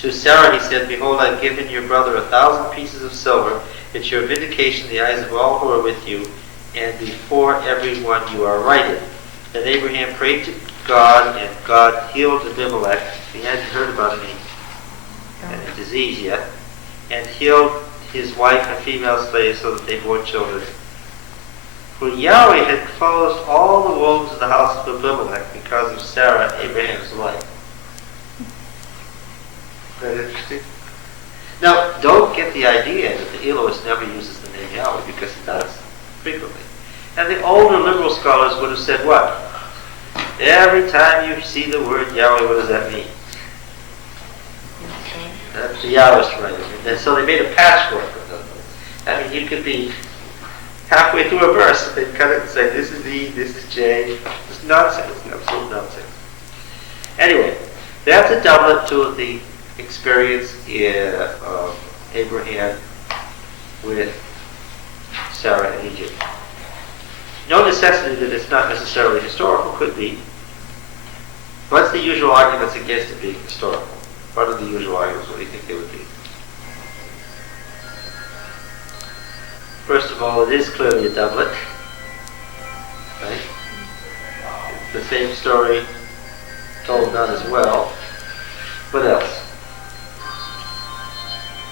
To Sarah he said, Behold, I have given your brother 1,000 pieces of silver. It's your vindication in the eyes of all who are with you, and before everyone you are righted. Then Abraham prayed to God, and God healed Abimelech. He hadn't heard about any disease yet, and healed his wife and female slaves so that they bore children. For Yahweh had closed all the wombs of the house of Abimelech because of Sarah, Abraham's wife. Isn't that interesting? Now, don't get the idea that the Elohist never uses the name Yahweh, because he does, frequently. And the older liberal scholars would have said what? Every time you see the word Yahweh, what does that mean? That's the Yahwist writing. And so they made a patchwork of them. I mean, you could be halfway through a verse and they'd cut it and say, this is E, this is J. It's nonsense. It's absolute nonsense. Anyway, that's a doublet to the experience of Abraham with Sarah in Egypt. No necessity that it's not necessarily historical, could be. What's the usual arguments against it being historical? What are the usual arguments? What do you think they would be? First of all, it is clearly a doublet. Right? It's the same story told not as well. What else?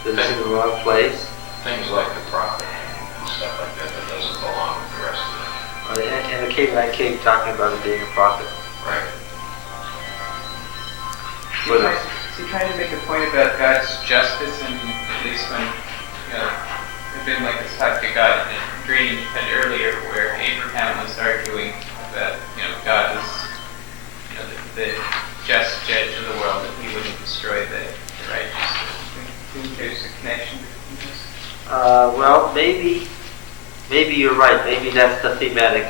That it's in the wrong place. Things like the prophet and stuff like that that doesn't belong with the rest of it. And the Canaanite king talking about it being a prophet. Right. What else? Is he trying to make a point about God's justice, and at least when, Abimelech was talking to God in a dream and earlier where Abraham was arguing that, God was, the just judge of the world, that he wouldn't destroy the righteous. Do you think there's a connection between this? Well, maybe you're right. Maybe that's the thematic.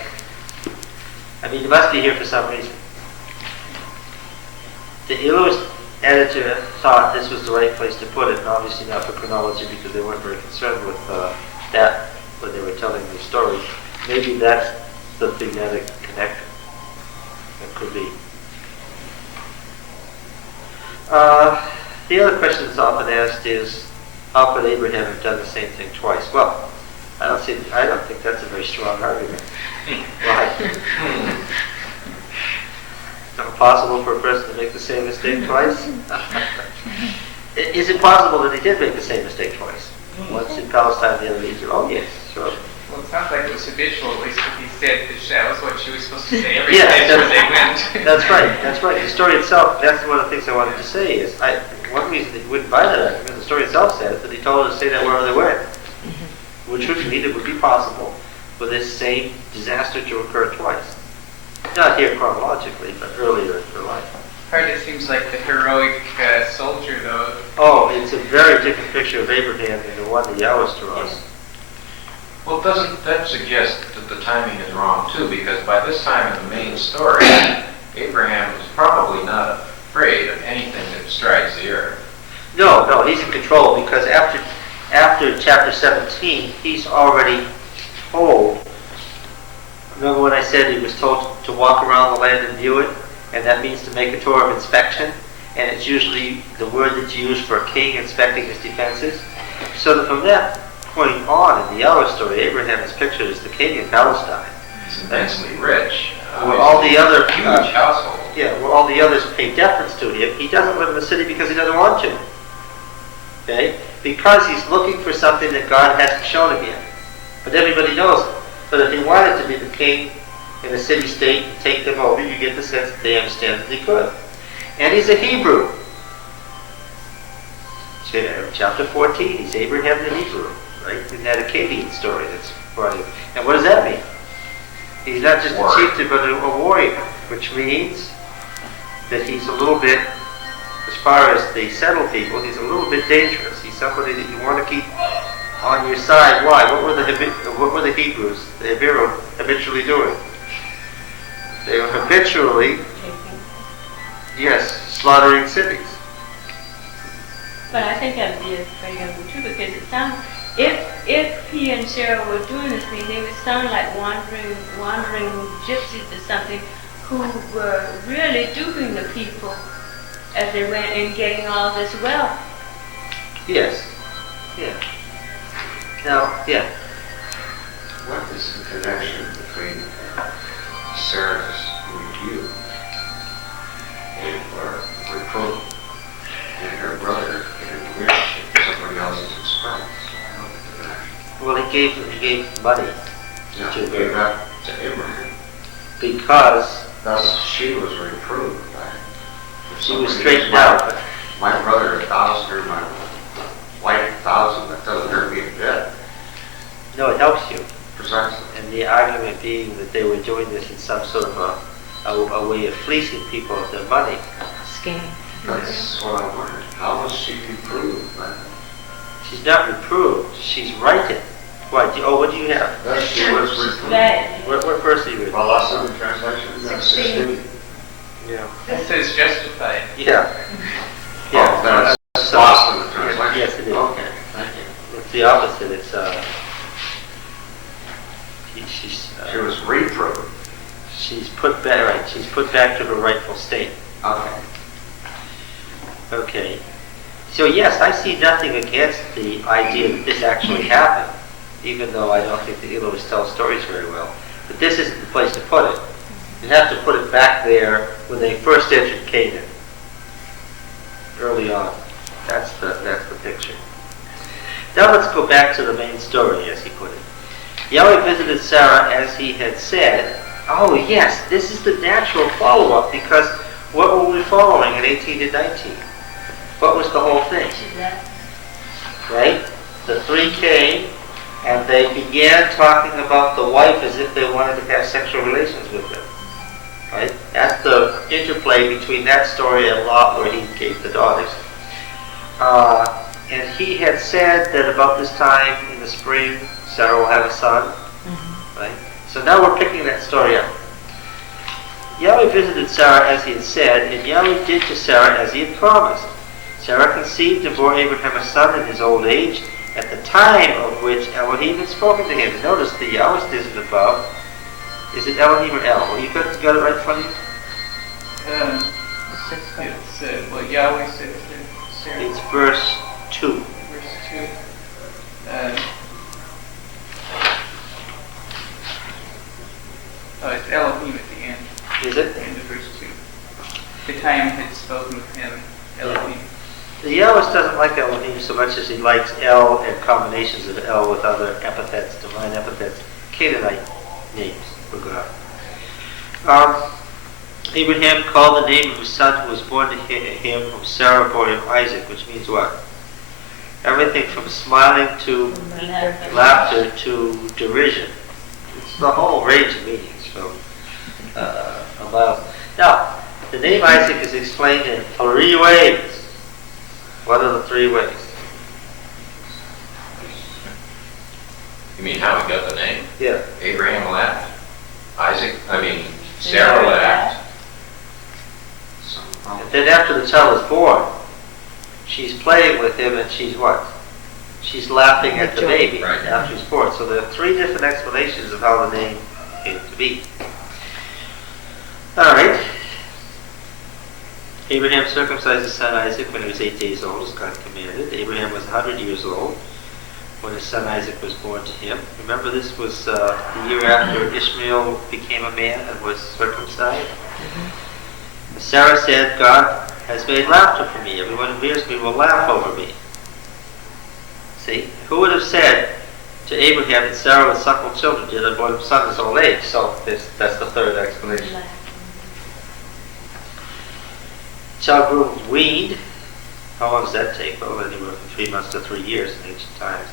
I mean, it must be here for some reason. The Elohist editor thought this was the right place to put it, and obviously not for chronology because they weren't very concerned with that when they were telling the story. Maybe that's the thematic connection. That could be. The other question that's often asked is, how could Abraham have done the same thing twice? Well, I don't think that's a very strong argument. Why? It's not possible for a person to make the same mistake twice. Is it possible that he did make the same mistake twice? Once in Palestine, the other in Egypt? Oh yes, sure. Well, it sounds like it was habitual, at least if he said that was what she was supposed to say every Yeah, place where they went. That's right. The story itself, that's one of the things I wanted to say is, one reason that he wouldn't buy that argument, the story itself says that he told her to say that wherever they went. Which would mean it would be possible for this same disaster to occur twice. Not here chronologically, but earlier in her life. Part it seems like the heroic soldier, though. Oh, it's a very different picture of Abraham than the one the Yahwist draws. Well, doesn't that suggest that the timing is wrong too? Because by this time in the main story, Abraham is probably not afraid of anything that strikes the earth. No, he's in control because after chapter 17, he's already told. Remember when I said he was told to walk around the land and view it? And that means to make a tour of inspection. And it's usually the word that's used for a king inspecting his defenses. So that from that point on in the Yahweh story, Abraham is pictured as the king in Palestine. He's immensely rich. Where all the other huge household. Yeah, where all the others pay deference to him, he doesn't live in the city because he doesn't want to. Okay? Because he's looking for something that God hasn't shown him yet. But everybody knows it. But if he wanted to be the king in a city-state and take them over, you get the sense that they understand that he could. And he's a Hebrew. Chapter 14, he's Abraham the Hebrew, right? In that Akkadian story that's brought in. And what does that mean? He's not just a chieftain, but a warrior, which means that he's a little bit, as far as the settled people, he's a little bit dangerous. He's somebody that you want to keep on your side. Why? What were the Hebrews, the Hebrew, habitually doing? They were habitually, slaughtering cities. But I think that would be very good too, because it sounds, if he and Sarah were doing this thing, they would sound like wandering gypsies or something who were really duping the people as they went and getting all this wealth. Yes. Yeah. Now, yeah. What is the connection between Sarah's rebuke or reproach and her brother getting rich at somebody else's expense? Well, he gave money Yeah, to he gave her that to Abraham. because Thus, she was reproved. Right? she was straightened out. My brother 1,000 or my wife 1,000, that doesn't hurt me a bit. No, it helps you. Precisely. And the argument being that they were doing this in some sort of a way of fleecing people of their money. Scam. That's what I wondered. How was she reproved? Man? She's not reproved. She's righted. Why? What do you have? Thus she was reproved. That, What verse are you reading? Well, that's in the translation. 16. Yeah. It says justified. Yeah. Oh, that's lost in the translation. Yes, it is. Okay, thank you. It's the opposite. It's She was reproved. She's put back, right, she's put back to her rightful state. Okay. Okay. So yes, I see nothing against the idea that this actually happened, even though I don't think the Elohim tell stories very well. But this isn't the place to put it. You have to put it back there when they first entered Canaan, early on. That's the picture. Now let's go back to the main story, as he put it. Yahweh visited Sarah as he had said. Oh yes, this is the natural follow-up, because what were we following in 18 to 19? What was the whole thing? Right? The three came, and they began talking about the wife as if they wanted to have sexual relations with her. Right? That's the interplay between that story and Lot, where he gave the daughters. And he had said that about this time in the spring, Sarah will have a son. Right? So now we're picking that story up. Yahweh visited Sarah as he had said, and Yahweh did to Sarah as he had promised. Sarah conceived and bore Abraham a son in his old age, at the time of which Elohim had spoken to him. Notice the Yahweh isn't above. Is it Elohim or El? Well, you got it right in front of you? It's what Yahweh said to Sarah. It's verse 2. Verse 2. It's Elohim at the end. Is it? End of verse 2. The time had spoken with him, Elohim. The Yahweh doesn't like Elohim so much as he likes El and combinations of El with other epithets, divine epithets, Canaanite names for God. Abraham called the name of his son who was born to him, whom Sarah bore him Isaac, which means what? Everything from smiling to laughter to derision. It's the whole range of meanings from about. Now, the name Isaac is explained in 3 ways. What are the 3 ways? You mean how he got the name? Yeah. Abraham laughed. Sarah laughed. And then after the child is born, she's playing with him and she's what? She's laughing at the baby after he's born. So there are 3 different explanations of how the name came to be. All right. Abraham circumcised his son Isaac when he was 8 days old, as God commanded. Abraham was 100 years old when his son Isaac was born to him. Remember, this was the year after Ishmael became a man and was circumcised. Sarah said, God has made laughter for me. Everyone who hears me will laugh over me. See? Who would have said to Abraham that Sarah would suckle children? Did a born son his old age? So that's the 3rd explanation. Child grew weaned. How long does that take? Well, anywhere from 3 months to 3 years in ancient times.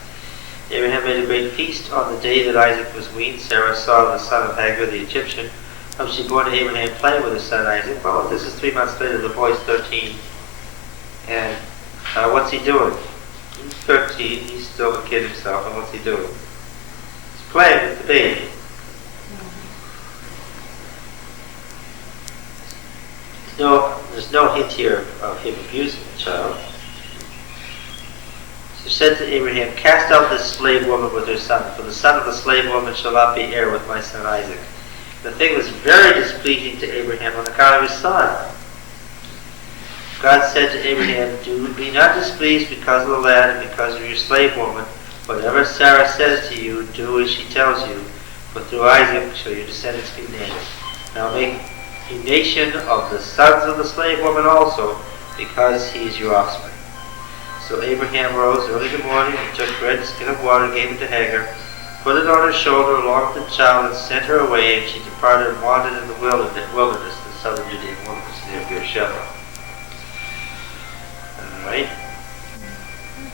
Abraham made a great feast on the day that Isaac was weaned. Sarah saw the son of Hagar the Egyptian, whom she bore to Abraham, playing with his son Isaac. Well, this is 3 months later. The boy's 13. And what's he doing? He's 13. He's still a kid himself. And what's he doing? He's playing with the baby. There's no hint here of him abusing the child. So said to Abraham, cast out this slave woman with her son, for the son of the slave woman shall not be heir with my son Isaac. The thing was very displeasing to Abraham on account of his son. God said to Abraham, be not displeased because of the lad and because of your slave woman. Whatever Sarah says to you, do as she tells you, for through Isaac shall your descendants be named. Now make a nation of the sons of the slave woman also, because he is your offspring. So Abraham rose early in the morning and took bread and a skin of water and gave it to Hagar, put it on her shoulder along with the child, and sent her away, and she departed and wandered in the wilderness, the southern Judean wilderness near Beersheba. Alright?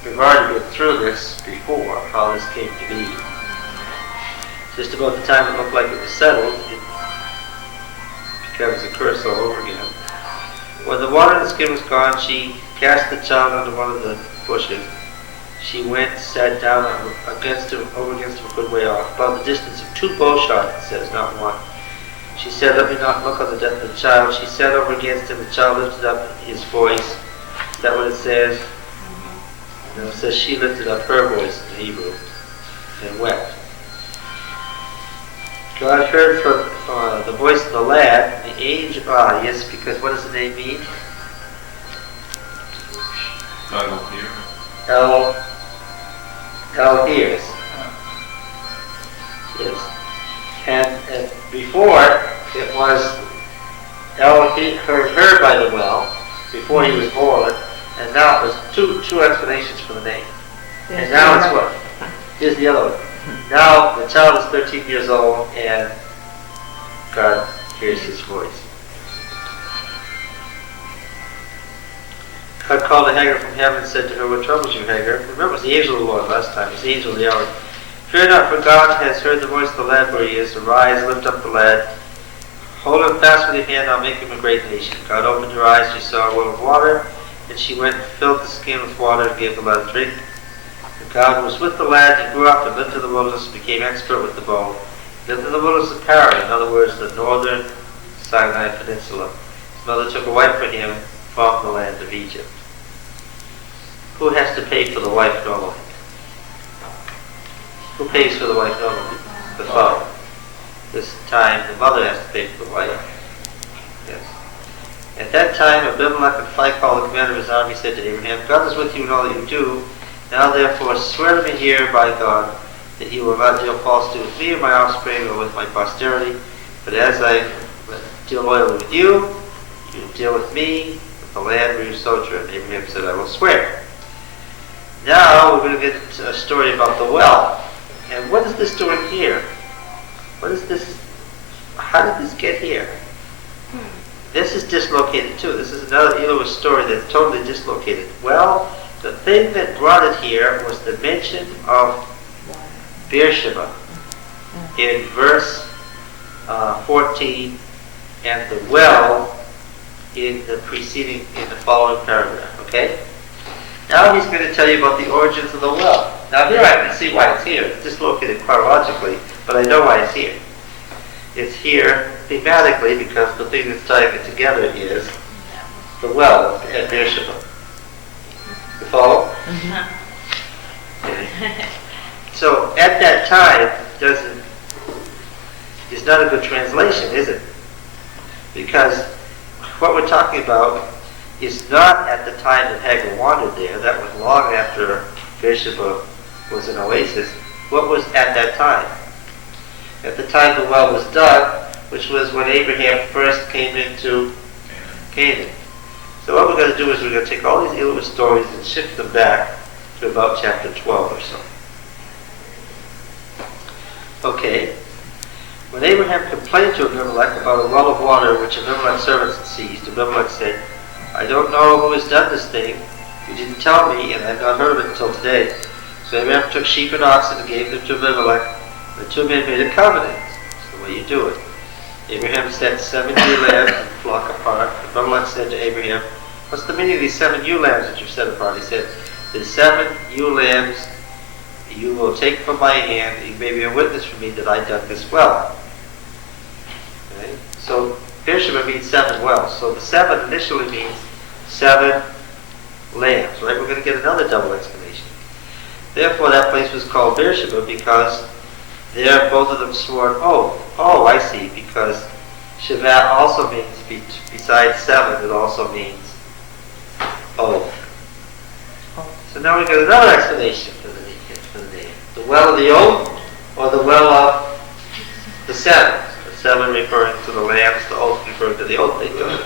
We've already been through this before, how this came to be. Just about the time it looked like it was settled, it becomes a curse all over again. When the water in the skin was gone, she cast the child under one of the bushes. She went, sat down over against him a good way off, about the distance of 2 bow shots, it says, not 1. She said, let me not look on the death of the child. She sat over against him, the child lifted up his voice. Is that what it says? No, it says she lifted up her voice in Hebrew and wept. God heard from the voice of the lad, the angel, yes, because what does the name mean? God will hear. El hears. Yes. And before, it was El heard by the well, before he was born, and now it was two explanations for the name. And now it's what? Here's the other one. Now the child is 13 years old and God hears his voice. God called to Hagar from heaven and said to her, "What troubles you, Hagar?" Remember, it was the angel of the Lord last time. It was the angel of the hour. "Fear not, for God has heard the voice of the lad where he is. Arise, lift up the lad. Hold him fast with your hand, I'll make him a great nation." God opened her eyes, she saw a well of water, and she went and filled the skin with water and gave the lad a drink. And God was with the lad, he grew up and lived in the wilderness and became expert with the bow. He lived in the wilderness of Paran, in other words, the northern Sinai Peninsula. His mother took a wife for him from the land of Egypt. Who has to pay for the wife normally? Who pays for the wife normally? The father. This time, the mother has to pay for the wife. Yes. At that time, Abimelech and Phicol, the commander of his army, said to Abraham, "God is with you in all that you do. Now therefore swear to me here by God that you will not deal falsely with me or my offspring or with my posterity. But as I deal loyally with you, you deal with me, with the land where you sojourn." Abraham said, "I will swear." Now we're going to get a story about the well. And what is this doing here? What is this? How did this get here? This is dislocated too. This is another Elohim story that's totally dislocated. Well, the thing that brought it here was the mention of Beersheba in verse 14 and the well in the following paragraph. Okay? Now he's going to tell you about the origins of the well. Now here I can see why it's here. It's dislocated chronologically, but I know why it's here. It's here thematically because the thing that's tying it together is the well at Beersheba. You follow? Okay. So at that time, it's not a good translation, is it? Because what we're talking about is not at the time that Hagar wandered there. That was long after Beersheba was an oasis. What was at that time? At the time the well was dug, which was when Abraham first came into Canaan. So what we're going to do is we're going to take all these Elohim stories and shift them back to about chapter 12 or so. Okay. When Abraham complained to Abimelech about a well of water which Abimelech's servants had seized, Abimelech said, "I don't know who has done this thing. You didn't tell me, and I've not heard of it until today." So Abraham took sheep and oxen and gave them to Abimelech. The two men made a covenant. That's the way you do it. Abraham set 7 ewe lambs and flock apart. Abimelech said to Abraham, "What's the meaning of these 7 ewe lambs that you've set apart?" He said, "The 7 ewe lambs you will take from my hand. You may be a witness for me that I dug this well." Okay? So Beersheba means 7 wells. So the 7 initially means 7 lambs, right? We're going to get another double explanation. Therefore, that place was called Beersheba because there both of them swore an oath. Oh, I see, because Shevat also means, besides 7, it also means oath. So now we've got another explanation for the name. The well of the oath, or the well of the 7. The 7 referring to the lambs, the oath referring to the oath they took.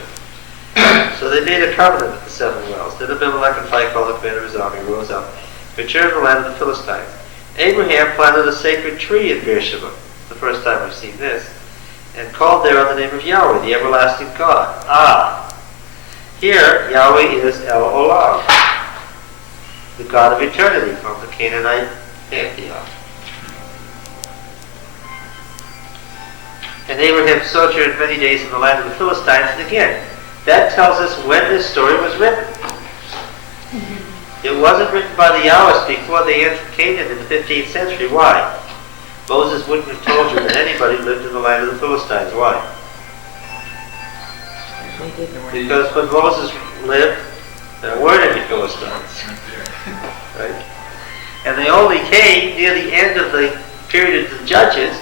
So they made a covenant with the 7 wells. Then Abimelech and Phicol, the commander of his army, rose up, returned to the land of the Philistines. Abraham planted a sacred tree in Beersheba. It's the first time we've seen this. And called there on the name of Yahweh, the everlasting God. Here, Yahweh is El Olam, the God of eternity, from the Canaanite pantheon. And Abraham sojourned many days in the land of the Philistines. And again, that tells us when this story was written. It wasn't written by the Yahwists before they entered Canaan in the 15th century. Why? Moses wouldn't have told you that anybody lived in the land of the Philistines. Why? Because when Moses lived, there weren't any Philistines. Right? And they only came near the end of the period of the Judges,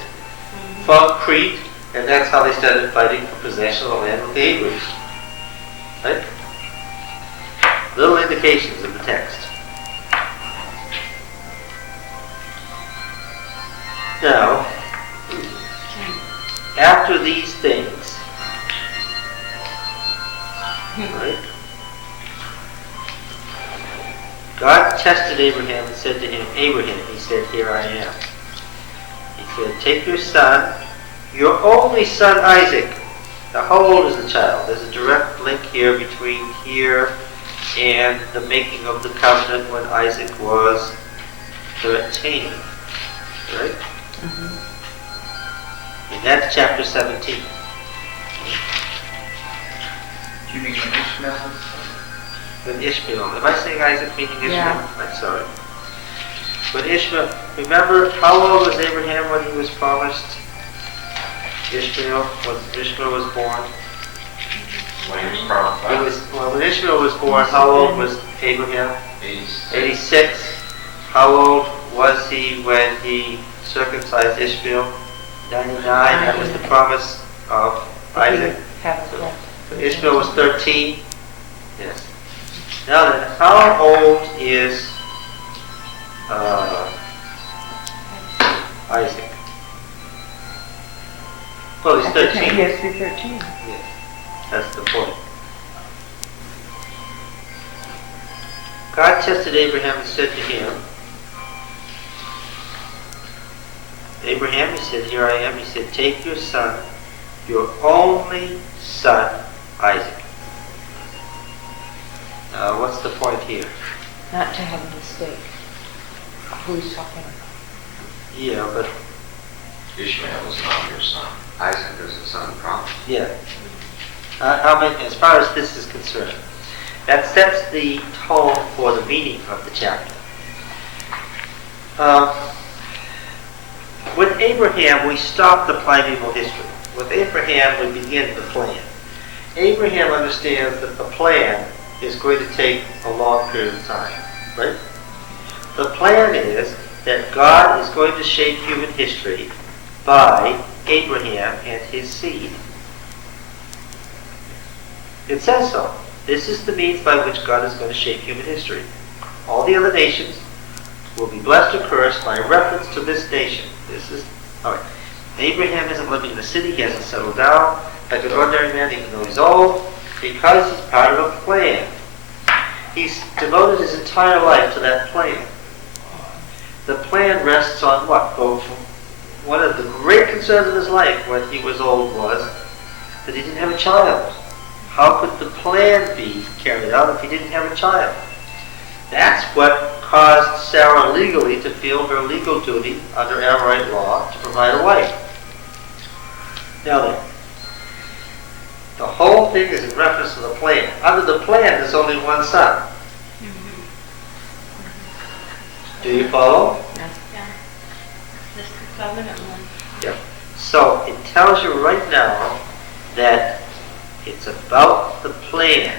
fought Crete, and that's how they started fighting for possession of the land with the Hebrews. Right? Little indications of the text. Now, after these things, right? God tested Abraham and said to him, Abraham, he said, here I am. He said, take your son, your only son Isaac. Now how old is the child? There's a direct link here between here and the making of the covenant when Isaac was 13. Right? And that's chapter 17. Do you mean when Ishmael was? When Ishmael, am I saying Isaac meaning Ishmael? Yeah. I'm sorry. When Ishmael, remember how old was Abraham when he was promised Ishmael, when Ishmael was born? When he was promised. When Ishmael was born, how old was Abraham? 86. 86. How old was he when he circumcised Ishmael? 99. That was the promise of Isaac. So Ishmael was 13. Yes. Now then, how old is Isaac? Well, he's 13. He has to be 13. Yes, that's the point. God tested Abraham and said to him, Abraham, he said, here I am. He said, take your son, your only son, Isaac. Now, what's the point here? Not to have a mistake. Who he's talking about. Yeah, but, Ishmael was not your son. Isaac is the son promised. yeah. As far as this is concerned, that sets the tone for the meaning of the chapter. With Abraham, we stop the primeval history. With Abraham, we begin the plan. Abraham understands that the plan is going to take a long period of time, right? The plan is that God is going to shape human history by Abraham and his seed. It says so. This is the means by which God is going to shape human history. All the other nations will be blessed or cursed by reference to this nation. This is, all right. Abraham isn't living in the city. He hasn't settled down like an ordinary man, even though he's old, because he's part of a plan. He's devoted his entire life to that plan. The plan rests on what? One of the great concerns of his life when he was old was that he didn't have a child. How could the plan be carried out if he didn't have a child? That's what caused Sarah legally to feel her legal duty under Amorite law to provide a wife. Now then, the whole thing is in reference to the plan. Under the plan, there's only one son. Do you follow? Yeah. That's the covenant one. Yep. So it tells you right now that it's about the plan.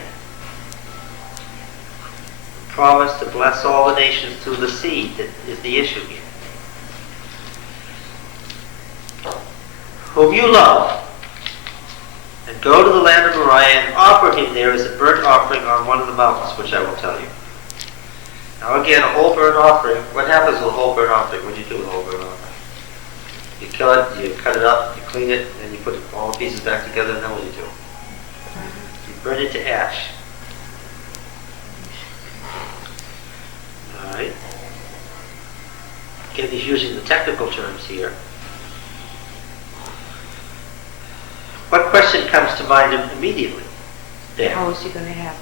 The promise to bless all the nations through the seed that is the issue here. Whom you love, and go to the land of Moriah and offer him there as a burnt offering on one of the mountains, which I will tell you. Now again, a whole burnt offering, what happens with a whole burnt offering? What do you do with a whole burnt offering? You kill it, you cut it up, you clean it, and then you put all the pieces back together, and then what do you do? You burn it to ash. Alright. Again, he's using the technical terms here. What question comes to mind immediately? There. How is he going to have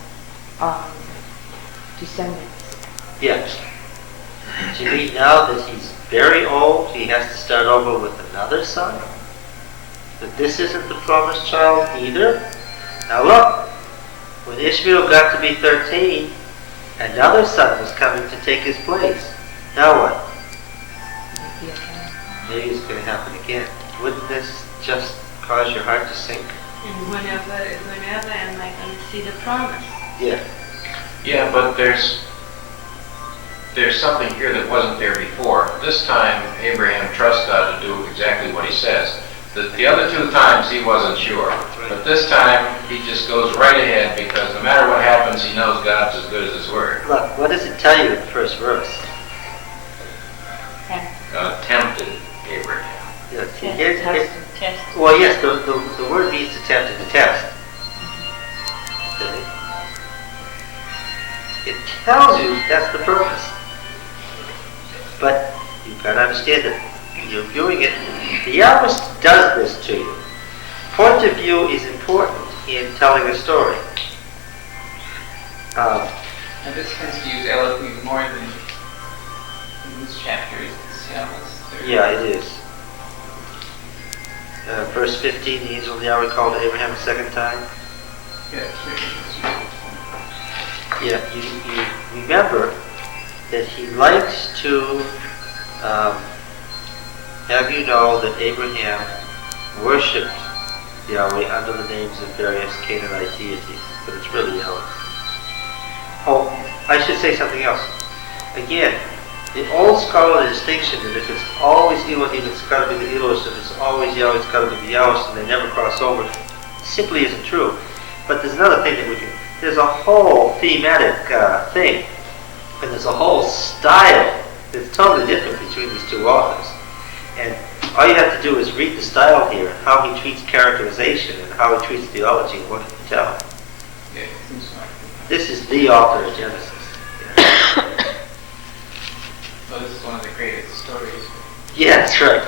descendants? Yes. Do you mean now that he's very old, he has to start over with another son? That this isn't the promised child either? Now look, when Ishmael got to be 13, another son was coming to take his place. Now what? Maybe it's going to happen again. Wouldn't this just cause your heart to sink? And whenever am I going to see the promise? Yeah. Yeah, but there's something here that wasn't there before. This time, Abraham trusts God to do exactly what he says. The other two times he wasn't sure, but this time he just goes right ahead because no matter what happens, he knows God's as good as His word. Look, what does it tell you in the first verse? God tempted Abraham. Yes, Test. well, yes, the word means to tempt and to test. Okay? It tells you that's the purpose. But you've got to understand that you're viewing it. The Yahweh does this to you. Point of view is important in telling a story. And this tends to use Elohim more than in this chapter. Yeah, it is. Verse 15, the angel of Yahweh called Abraham a second time. Yeah, you remember that he likes to have you know that Abraham worshipped Yahweh under the names of various Canaanite deities, but it's really Yahweh. Oh, I should say something else. Again, the old scholarly distinction that if it's always Elohim, it's got to be the Elohim, if it's always Yahweh, it's got to be the Yahweh, and they never cross over, simply isn't true. But there's another thing that there's a whole thematic thing, and there's a whole style that's totally different between these two authors. And all you have to do is read the style here, how he treats characterization and how he treats theology, and what can you tell? Yeah, it seems like it. This is the author of Genesis. Yeah. Well, this is one of the greatest stories. Yeah, that's right.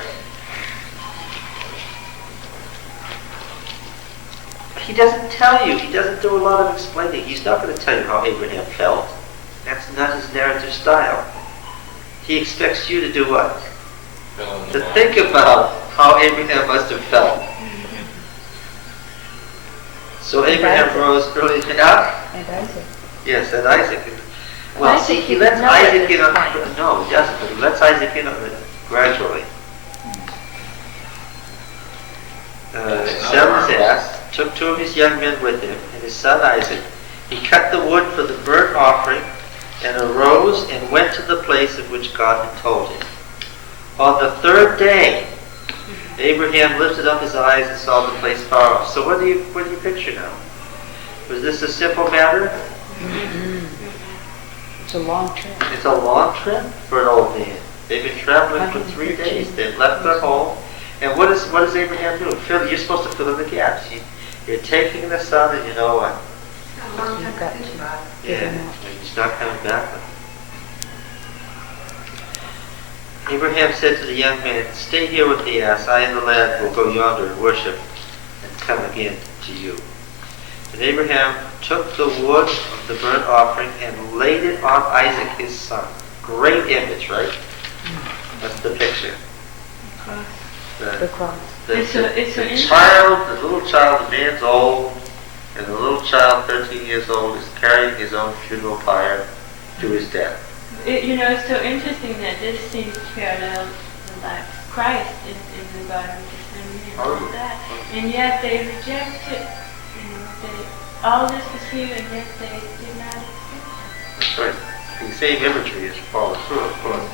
He doesn't tell you, he doesn't do a lot of explaining. He's not going to tell you how Abraham felt. That's not his narrative style. He expects you to do what? To think about how Abraham must have felt. So Abraham rose early. And Isaac. Yes, and Isaac. Well, Isaac, he lets doesn't know at Isaac this in on point. no, he doesn't, but he lets Isaac in on it gradually. Settled his ass, took two of his young men with him, and his son Isaac. He cut the wood for the burnt offering, and arose and went to the place of which God had told him. On the third day, Abraham lifted up his eyes and saw the place far off. So what do you picture now? Was this a simple matter? Mm-hmm. It's a long trip. It's a long trip for an old man. They've been traveling for 3 days. They've left their home. And what does Abraham do? You're supposed to fill in the gaps. You're taking the son, and you know what? A long time to think about it. Yeah, and he's not coming back. Abraham said to the young man, "Stay here with the ass. I and the lad will go yonder and worship, and come again to you." And Abraham took the wood of the burnt offering and laid it on Isaac his son. Great image, right? That's the picture. The cross. The It's child, the little child, the man's old, and the little child, 13 years old, is carrying his own funeral pyre to his death. It's so interesting that this seems parallel to like Christ in the Garden of Gethsemane and all that. And yet they rejected, all this was here and yet they did not accept it. That's right. The same imagery is followed through, of course.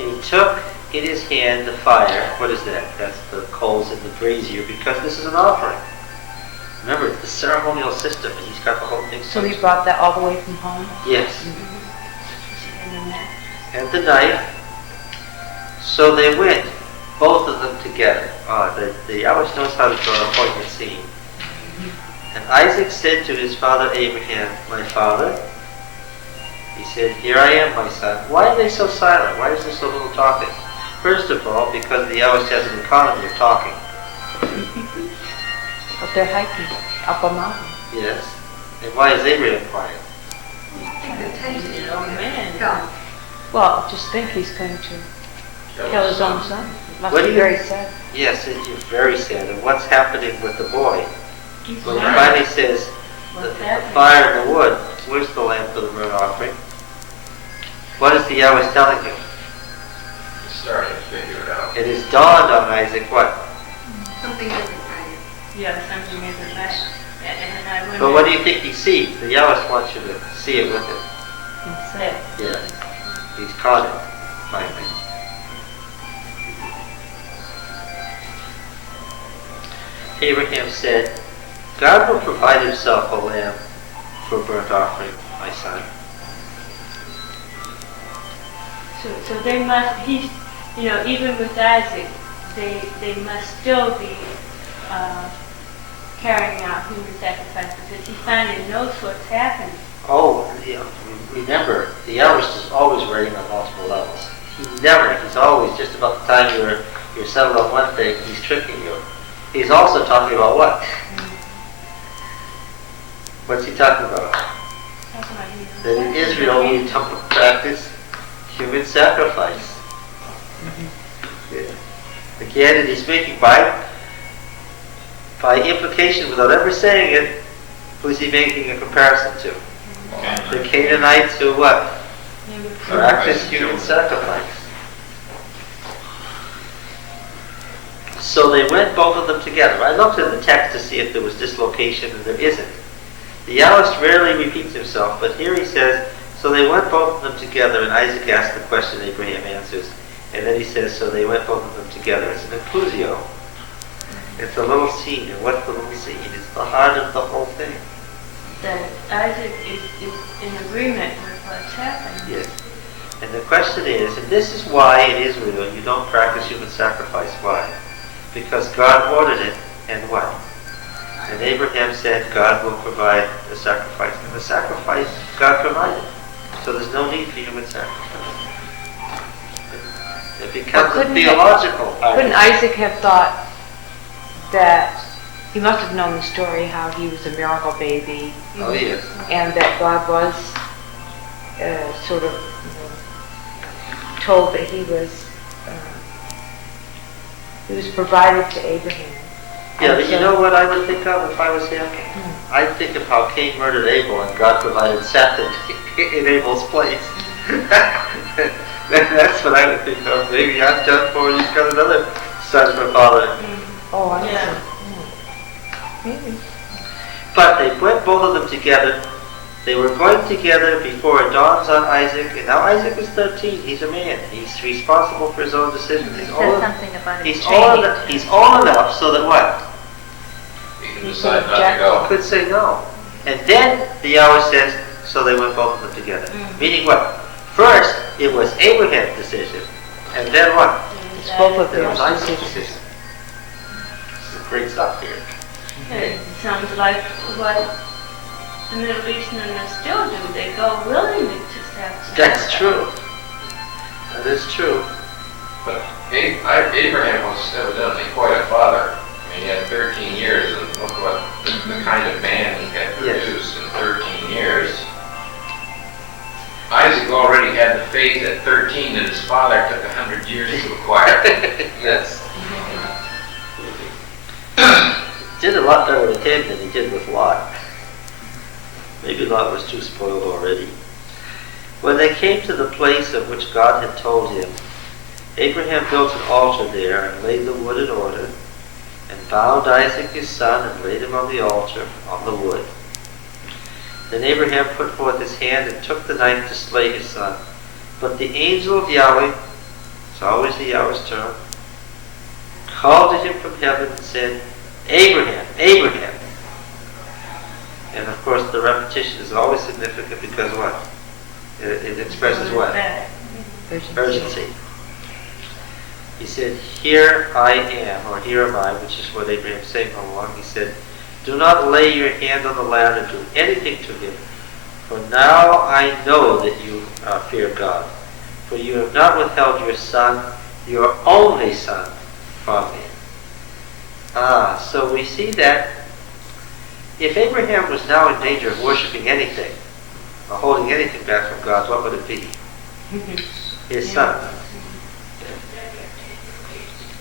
And he took in his hand the fire. What is that? That's the coals in the brazier, because this is an offering. Remember, it's the ceremonial system, and he's got the whole thing. So he brought that all the way from home? Yes. And the knife. So they went, both of them together. The Yahweh knows how to draw a poignant scene. And Isaac said to his father Abraham, "My father?" He said, "Here I am, my son." Why are they so silent? Why is there so little talking? First of all, because the Yahweh has an economy of talking. But they're hiking up a mountain. Yes. And why is Abraham quiet? Oh man. Go. Well, just think he's going to kill his own son. Must What be do you- very sad. Yes, it's very sad. And what's happening with the boy? He's Well, he lying. finally says, the What's happening? fire and the wood, where's the lamb for the burnt offering? What is the Yahweh telling him? He's starting to figure it out. It has dawned on Isaac what? Something different, right? Yeah, something isn't right. And I wonder. But what do you think he sees? The Yahweh wants you to see it with him. Inside. Yes. He's caught it, finally. Abraham said, God will provide himself a lamb for a burnt offering, my son. So they must, even with Isaac, they must still be carrying out human sacrifice because he finally knows what's happening. Oh, remember, the Yahwist is always writing on multiple levels. He's always, just about the time you're settled on one thing, he's tricking you. He's also talking about what? What's he talking about? That in Israel we don't practice human sacrifice. Yeah. Again, and he's making by implication, without ever saying it, who's he making a comparison to? The Canaanites who what? Practice human sacrifice. So they went, both of them together. I looked in the text to see if there was dislocation, and there isn't. The Yahwist rarely repeats himself, but here he says, so they went both of them together, and Isaac asked the question, Abraham answers. And then he says, so they went both of them together. It's an inclusio. It's a little scene. And what's the little scene? It's the heart of the whole thing. That Isaac is in agreement with what's happening. Yes. And the question is, and this is why in Israel you don't practice human sacrifice. Why? Because God ordered it, and what? And Abraham said, God will provide the sacrifice. And the sacrifice, God provided. So there's no need for human sacrifice. It becomes a theological argument. Couldn't Isaac have thought that he must have known the story how he was a miracle baby? Oh, yes. And that God was sort of told that he was provided to Abraham. Yeah, but you know what I would think of if I was him? I'd think of how Cain murdered Abel and God provided Seth in Abel's place. That's what I would think of. Maybe I'm done for, he's got another son for father. Oh, I Yeah. see. Maybe. But they went both of them together. They were going together before it dawns on Isaac, and now Isaac is 13. He's a man. He's responsible for his own decisions. He He's said old, something about his he's training. old enough so that what? He can decide not to He go. could say no. And then the Yahweh says, so they went both of them together. Meaning what? First, it was Abraham's decision. And then what? It's both of Then it them. was Isaac's decision. This is great stuff here. It sounds like what the Middle Easterners still do. They go willingly to sacrifice. That's true. That is true. But Abraham was evidently quite a father. I mean, he had 13 years, and look what the kind of man he had Yes. produced in 13 years. Isaac already had the faith at 13 that his father took 100 years to acquire. Yes. Did a lot better with him than he did with Lot. Maybe Lot was too spoiled already. When they came to the place of which God had told him, Abraham built an altar there and laid the wood in order, and bound Isaac his son and laid him on the altar, on the wood. Then Abraham put forth his hand and took the knife to slay his son. But the angel of Yahweh, it's always the Yahweh's term, called to him from heaven and said, Abraham, Abraham. And of course the repetition is always significant because what? It expresses what? Urgency. He said, here I am, or here am I, which is what Abraham's saying all along. He said, do not lay your hand on the lad or do anything to him, for now I know that you fear God. For you have not withheld your son, your only son, from me. So we see that if Abraham was now in danger of worshiping anything, or holding anything back from God, what would it be? His son.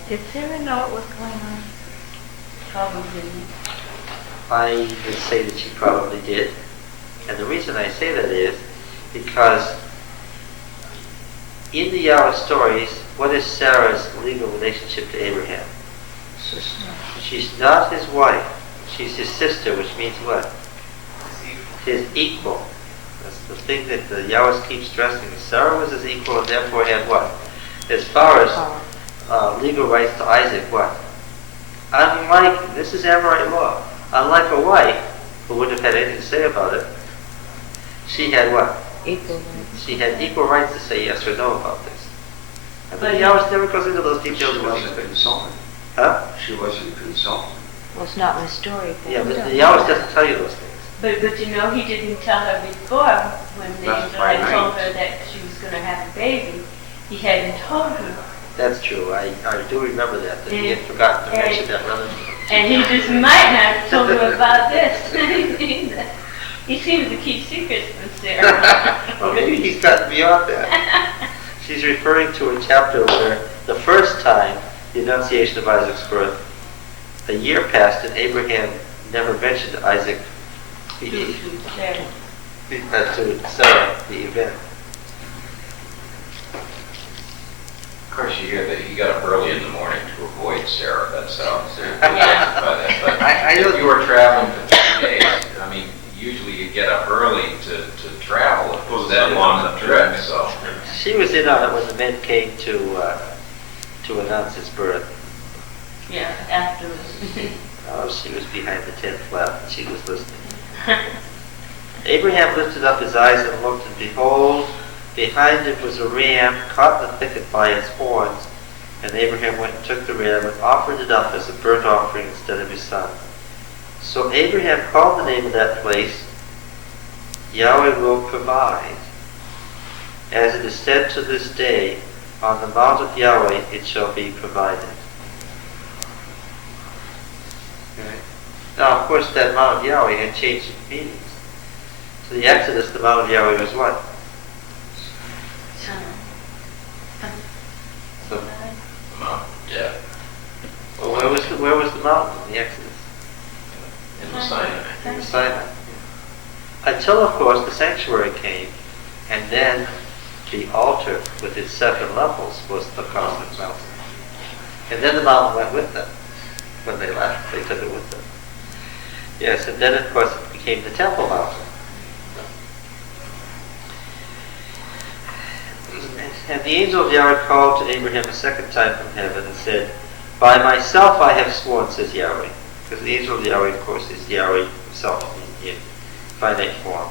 Did Sarah know what was going on? Probably. I would say that she probably did. And the reason I say that is because in the Yahweh stories, what is Sarah's legal relationship to Abraham? She's not his wife. She's his sister, which means what? His equal. That's the thing that the Yahweh keeps stressing. Sarah was his equal and therefore had what? As far as legal rights to Isaac, what? unlike, this is Amorite law, unlike a wife who wouldn't have had anything to say about it, she had what? Equal rights. She had equal rights to say yes or no about this. And But the Yahweh never goes into those She details about wasn't it. consulted. Huh? She wasn't consulted. Well, it's not in the story. but Yeah, we but don't the know Yahweh that. doesn't tell you those things. But you know, he didn't tell her before when the That's angel by had told night. her that she was going to have a baby. He hadn't told her. That's true. I do remember that he had And- forgotten to mention that relative. And he just might not have told her about this. He seems to keep secrets from Sarah. Well, maybe he's gotten beyond that. She's referring to a chapter where the first time the Annunciation of Isaac's birth, a year passed and Abraham never mentioned Isaac To Sarah. to Sarah, the event. Of course, you hear that he got up early in the morning to avoid Sarah. That sounds Yeah. But I know- if you were traveling for 3 days, I mean, usually you get up early to travel. It was that long a trip, so. She was in on it when the men came to announce his birth. Yeah, afterwards. Oh, she was behind the tent flap and she was listening. Abraham lifted up his eyes and looked, and behold, behind him was a ram caught in the thicket by its horns. And Abraham went and took the ram and offered it up as a burnt offering instead of his son. So Abraham called the name of that place, Yahweh will provide. As it is said to this day, on the mount of Yahweh it shall be provided. Okay. Now, of course, that mount of Yahweh had changed its meanings. To the Exodus, the mount of Yahweh was what? So, Yeah, well, where was the mountain in the Exodus? in the Sinai. In the Sinai. Until, of course, the sanctuary came, and then the altar with its 7 levels was the cosmic mountain. And then the mountain went with them. When they left, they took it with them. Yes, and then, of course, it became the temple mountain. And the angel of Yahweh called to Abraham a second time from heaven and said, By myself I have sworn, says Yahweh. Because the angel of Yahweh, of course, is Yahweh himself in finite form.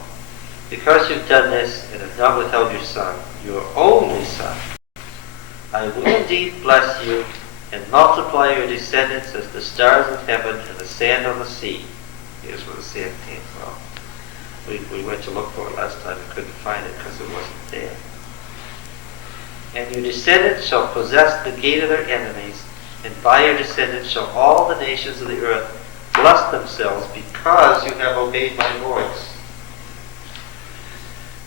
Because you've done this and have not withheld your son, your only son, I will indeed bless you and multiply your descendants as the stars of heaven and the sand on the sea. Here's where the sand came from. We went to look for it last time and couldn't find it because it wasn't there. And your descendants shall possess the gate of their enemies, and by your descendants shall all the nations of the earth bless themselves because you have obeyed my voice.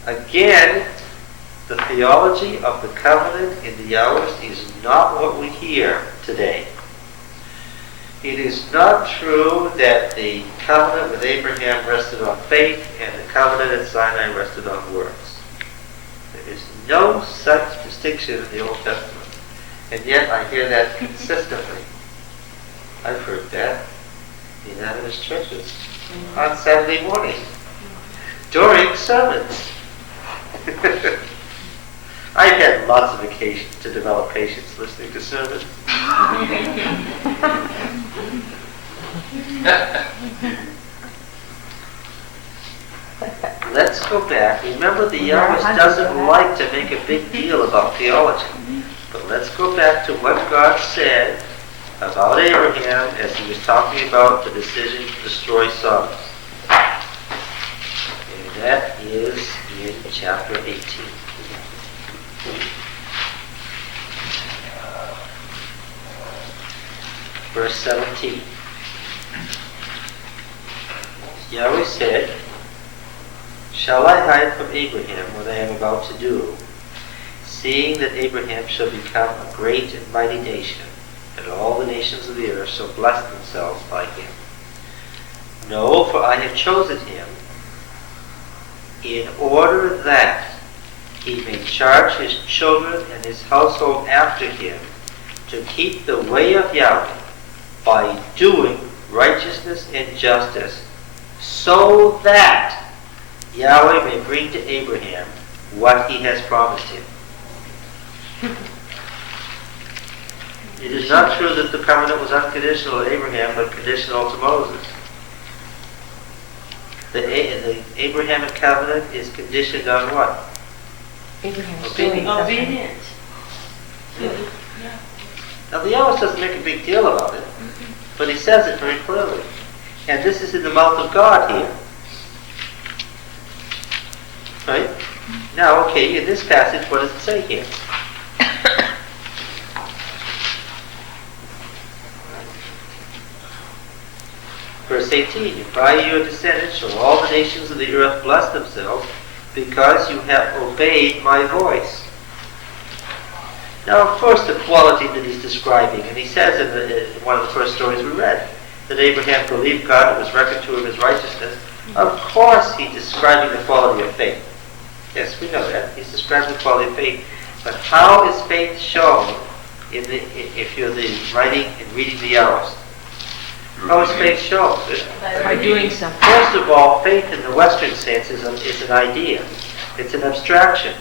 Again, the theology of the covenant in the Yahweh is not what we hear today. It is not true that the covenant with Abraham rested on faith and the covenant at Sinai rested on works. There is no such distinction in the Old Testament. And yet I hear that consistently. I've heard that in Adventist churches on Saturday morning during sermons. I've had lots of occasions to develop patience listening to sermons. Let's go back. Remember, the Yahweh doesn't like to make a big deal about theology. But let's go back to what God said about Abraham as he was talking about the decision to destroy Sodom. And that is in chapter 18. Verse 17. Yahweh said, Shall I hide from Abraham what I am about to do, seeing that Abraham shall become a great and mighty nation, and all the nations of the earth shall bless themselves by him? No, for I have chosen him in order that he may charge his children and his household after him to keep the way of Yahweh by doing righteousness and justice, so that Yahweh may bring to Abraham what he has promised him. It is not true that the covenant was unconditional to Abraham, but conditional to Moses. The Abrahamic covenant is conditioned on what? Abraham's Obedience. doing something. Obedience. Yeah. Now the Yahweh doesn't make a big deal about it, but he says it very clearly. And this is in the mouth of God here. Right? Now, okay, in this passage, what does it say here? Verse 18, by your descendants shall all the nations of the earth bless themselves, because you have obeyed my voice. Now, of course, the quality that he's describing, and he says in one of the first stories we read, that Abraham believed God, it was reckoned to him as righteousness. Of course, he's describing the quality of faith. Yes, we know that. He's describing the quality of faith. But how is faith shown if you're the writing and reading the hours? How is faith shown? By doing something. First of all, faith in the Western sense is an idea. It's an abstraction.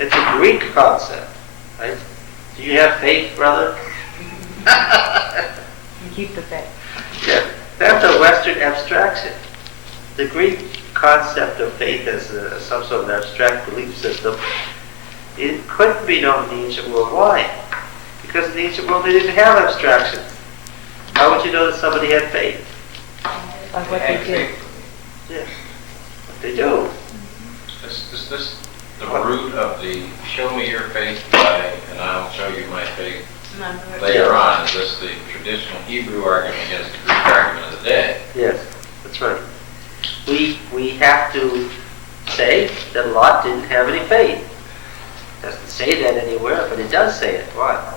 It's a Greek concept. Right? Do you have faith, brother? You keep the faith. Yeah, that's a Western abstraction. The Greek concept of faith as some sort of abstract belief system, it couldn't be known in the ancient world. Why? Because in the ancient world they didn't have abstractions. How would you know that somebody had faith? By what they do. Yeah, what they do. Is this the root of the show me your faith by, and I'll show you my faith later on? Is this the traditional Hebrew argument against the Greek argument of the day? Yes, that's right. We have to say that Lot didn't have any faith. It doesn't say that anywhere, but it does say it. Why?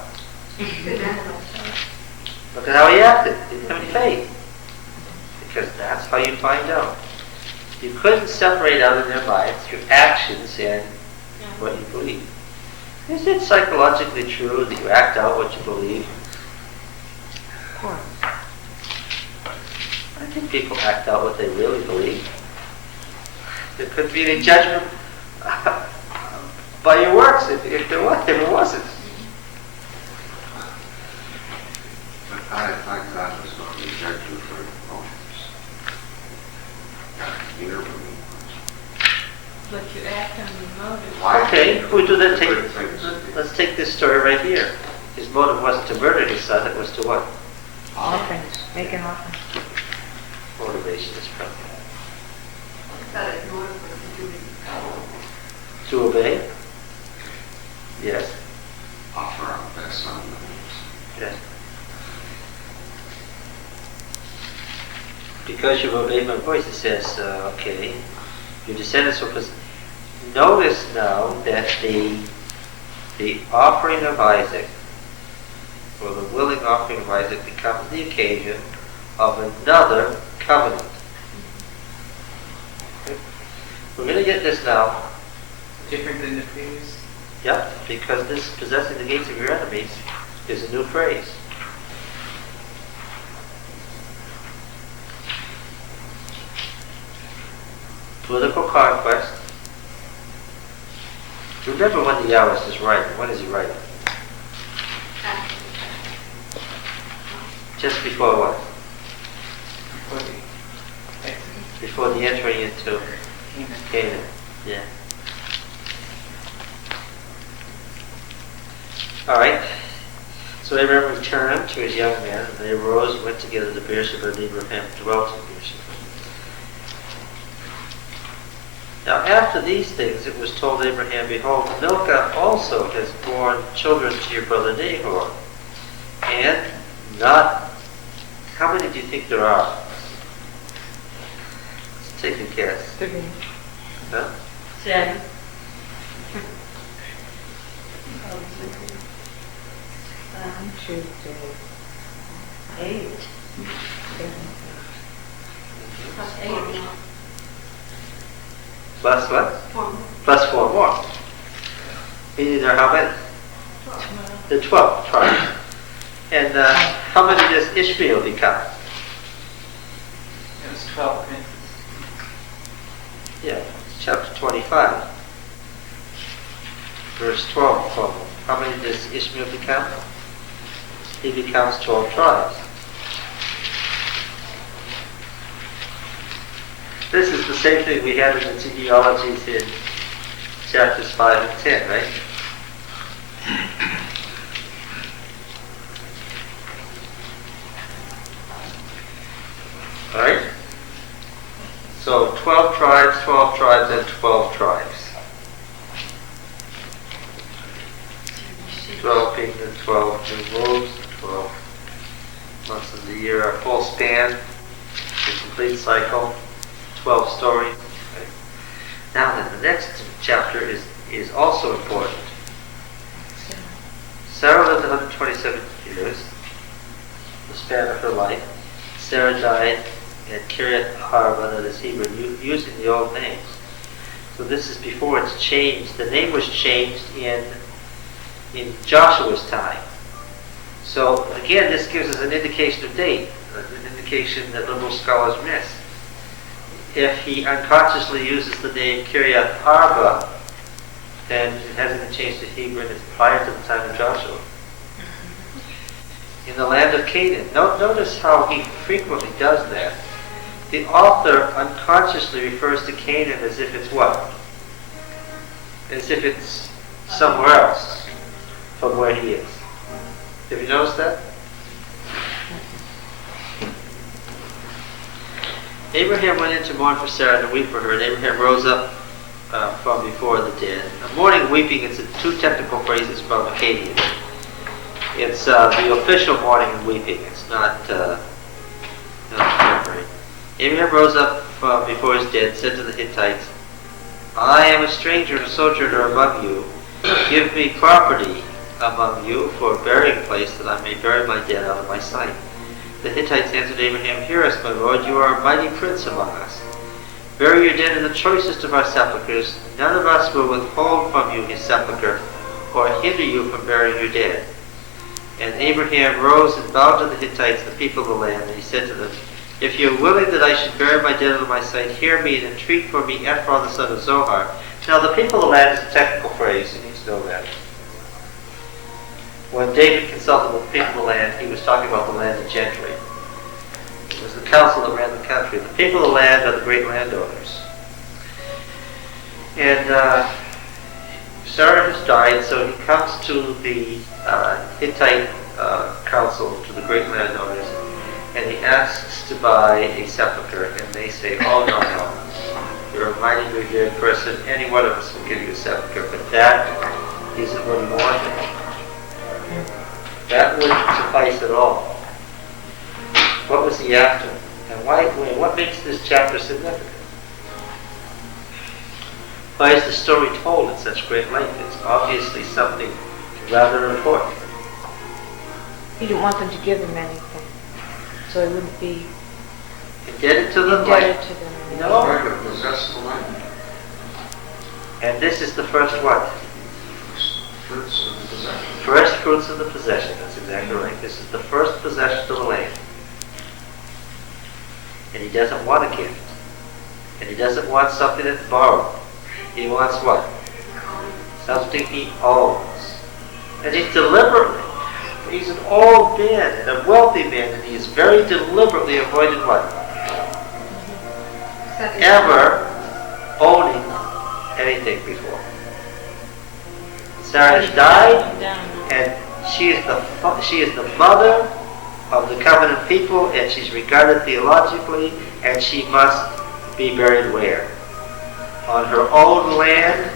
Look at how he acted. He didn't have any faith. Because that's how you find out. You couldn't separate out in their minds your actions and what you believe. Is it psychologically true that you act out what you believe? Of course. I think people act out what they really believe. There couldn't be any judgment by your works if there wasn't. But I God was not rejected for emotions. God here for me. But you act on your motive. Why? Okay, we do that. Good things. Let's take this story right here. His motive wasn't to murder his son, it was to what? Offerings. Make an offering. Motivation is from But it's more of to do with to obey. Yes. Offer our best son. Yes. Because you've obeyed my voice, it says, okay, your descendants will possess. Notice now that the offering of Isaac, or the willing offering of Isaac, becomes the occasion of another covenant. Okay? We're going to get this now. Different than the previous? Yep, because this possessing the gates of your enemies is a new phrase. Political conquest. Remember when the Yahwist is writing. When is he writing? Just before what? Before the Exodus? Before the entry into Canaan. Yeah. Alright. So Abraham returned to his young men, and they arose and went together to Beersheba, and Abraham dwelt in Beersheba. Now after these things it was told Abraham, behold, Milcah also has borne children to your brother Nahor. And not, how many do you think there are? Let's take a guess. 3. Huh? 7. 1, 2, 3, 8. 7. Plus 8. Plus what? 4. Plus 4 more. Meaning there are how many? 12. The 12 tribes. And how many does Ishmael become? It was 12 princes. Yeah, chapter 25. Verse 12. How many does Ishmael become? he becomes 12 tribes. This is the same thing we had in the genealogies in chapters 5 and 10, right? Alright? So 12 tribes, and 12 tribes. 12 being the 12 new moves, the 12 months of the year, a full span, the complete cycle, 12 stories. Okay. Now then, the next chapter is also important. Sarah lived 127 years, the span of her life. Sarah died at Kiryat Arba, that is Hebrew, using the old names. So this is before it's changed. The name was changed in Joshua's time. So again, this gives us an indication of date, an indication that liberal scholars miss. If he unconsciously uses the name Kiryat Arba, then it hasn't been changed to Hebrew and it's prior to the time of Joshua. In the land of Canaan. Notice how he frequently does that. The author unconsciously refers to Canaan as if it's what? As if it's somewhere else from where he is. Have you noticed that? Abraham went in to mourn for Sarah and weep for her, and Abraham rose up from before the dead. Mourning and weeping, it's two technical phrases from Akkadian. It's the official mourning and weeping. It's not contemporary. Abraham rose up from before his dead, said to the Hittites, I am a stranger and a sojourner among you. Give me property among you for a burying place, that I may bury my dead out of my sight. The Hittites answered Abraham, Hear us, my lord, you are a mighty prince among us. Bury your dead in the choicest of our sepulchres. None of us will withhold from you his sepulchre, or hinder you from burying your dead. And Abraham rose and bowed to the Hittites, the people of the land, and he said to them, If you are willing that I should bury my dead out of my sight, hear me and entreat for me Ephron the son of Zohar. Now the people of the land is a technical phrase, you need to know that. When David consulted with the people of the land, he was talking about the landed gentry. It was the council that ran the country. The people of the land are the great landowners. And Sarah has died, so he comes to the Hittite council, to the great landowners, and he asks to buy a sepulchre, and they say, oh no, you're a mighty revered person, any one of us will give you a sepulchre, but that isn't what he wanted. That wouldn't suffice at all. What was he after? And what makes this chapter significant? Why is the story told at such great length? It's obviously something rather important. He didn't want them to give him anything, so he wouldn't be Indebted to them? indebted to them. No. Right, to possess the land. And this is the first what? Fruits of the possession. First fruits of the possession. That's exactly right. This is the first possession of the land. And he doesn't want a gift. And he doesn't want something that's borrowed. He wants what? Something he owns. And he's an old man and a wealthy man, and he's very deliberately avoided what? Ever owning anything before. Sarah has died, and she is the mother of the covenant people, and she's regarded theologically, and she must be buried where? On her own land,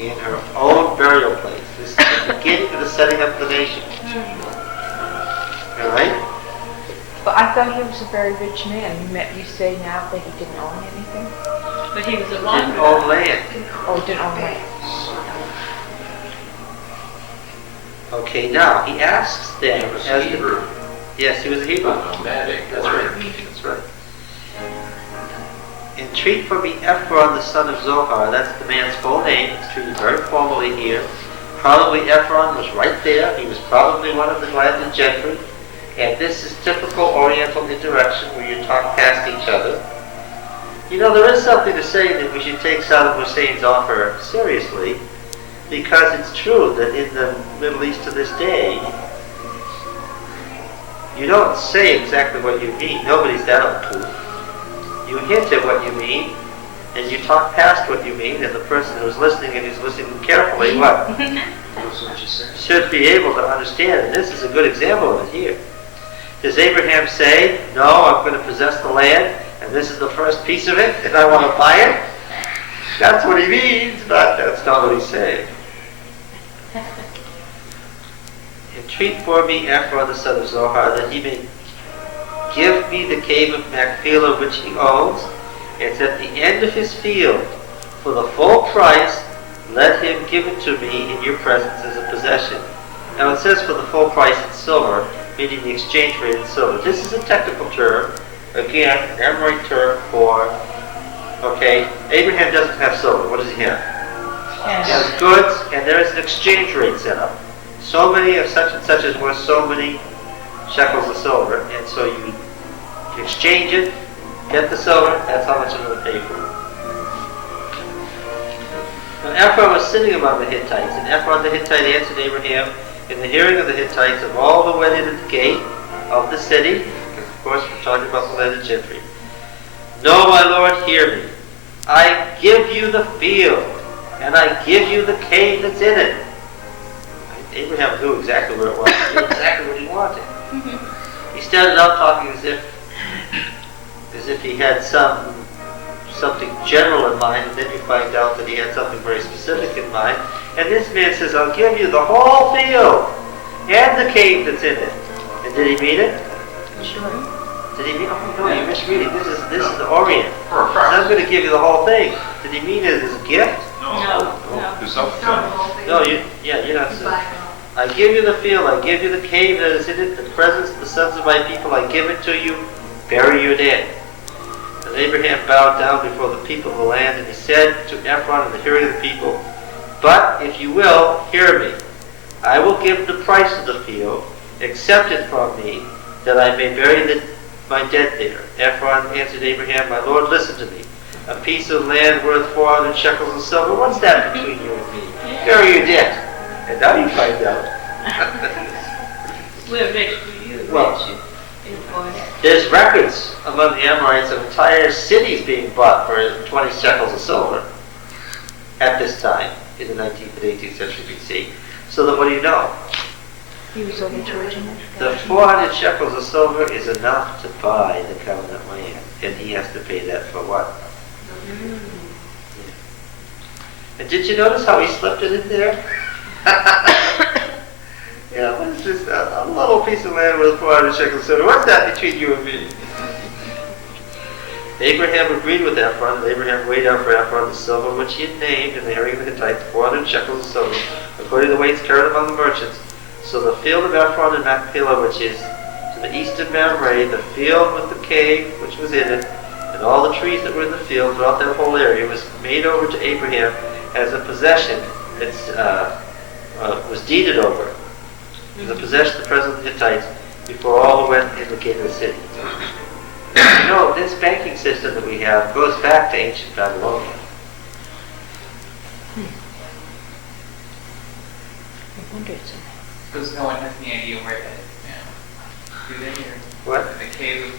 in her own burial place. This is the beginning of the setting up of the nation. All right? But I thought he was a very rich man. You say now that he didn't own anything? But he was a Didn't wanderer. own land. Oh, didn't own land. Okay, now he asks them. He was Hebrew. Yes, he was a Hebrew. Nomadic. That's right. That's right. Entreat for me Ephron the son of Zohar. That's the man's full name. It's treated very formally here. Probably Ephron was right there. He was probably one of the landed gentry. And this is typical Oriental interaction where you talk past each other. You know, there is something to say that we should take Saddam Hussein's offer seriously, because it's true that in the Middle East to this day, You don't say exactly what you mean. Nobody's that uncouth. You hint at what you mean, and you talk past what you mean, and the person who's listening and who's listening carefully, what? That's what you said. Should be able to understand. And this is a good example of it here. Does Abraham say, no, I'm going to possess the land, and this is the first piece of it, and I want to buy it? That's what he means, but that's not what he's saying. Entreat for me Ephron the son of Zohar, that he may give me the cave of Machpelah which he owns. It's at the end of his field. For the full price, let him give it to me in your presence as a possession. Now it says for the full price in silver, meaning the exchange rate in silver. This is a technical term. Again, an Amorite term for, okay, Abraham doesn't have silver. What does he have? He has goods, and there is an exchange rate set up. So many of such and such is worth so many shekels of silver, and so you exchange it, get the silver, that's how much I'm going to pay for it. Now Ephron was sitting among the Hittites, and Ephron the Hittite answered Abraham in the hearing of the Hittites of all who went in at the gate of the city, because of course we're talking about the landed gentry. No, my lord, hear me. I give you the field, and I give you the cave that's in it. Abraham knew exactly where it was. He knew exactly what he wanted. He started out talking as if he had something general in mind, and then you find out that he had something very specific in mind. And this man says, I'll give you the whole field and the cave that's in it. And did he mean it? Sure. Did he mean? Oh no, you're misreading. This is the Orient. So I'm going to give you the whole thing. Did he mean it as a gift? No. No, you're not saying. I give you the field, I give you the cave that is in it, the presence of the sons of my people, I give it to you, bury your dead. And Abraham bowed down before the people of the land, and he said to Ephron in the hearing of the people, but if you will, hear me. I will give the price of the field, accept it from me, that I may bury my dead there. Ephron answered Abraham, my lord, listen to me. A piece of land worth 400 shekels of silver, what's that between you and me? Bury your dead. And now you find out. We're rich for you. Well, rich. There's records among the Amorites of entire cities being bought for 20 shekels of silver at this time in the 19th and 18th century BC. So that what do you know? He was overcharging it. The 400 shekels of silver is enough to buy the covenant land, and he has to pay that for what? Yeah. And did you notice how he slipped it in there? Yeah, what is this? A little piece of land worth 400 shekels of silver. What's that between you and me? Abraham agreed with Ephron, and Abraham weighed out for Ephron the silver which he had named in the hearing of the Hittites, 400 shekels of silver, according to the weights carried among the merchants. So the field of Ephron and Machpelah, which is to the east of Mamre, the field with the cave which was in it, and all the trees that were in the field throughout that whole area, was made over to Abraham as a possession that was deeded over. As a possession of the presence of the Hittites before all who went in the gate of the city. You know, this banking system that we have goes back to ancient Babylonia. I wonder it's in there. Because no one has any idea where that is now. Do they? Or What? the cave of...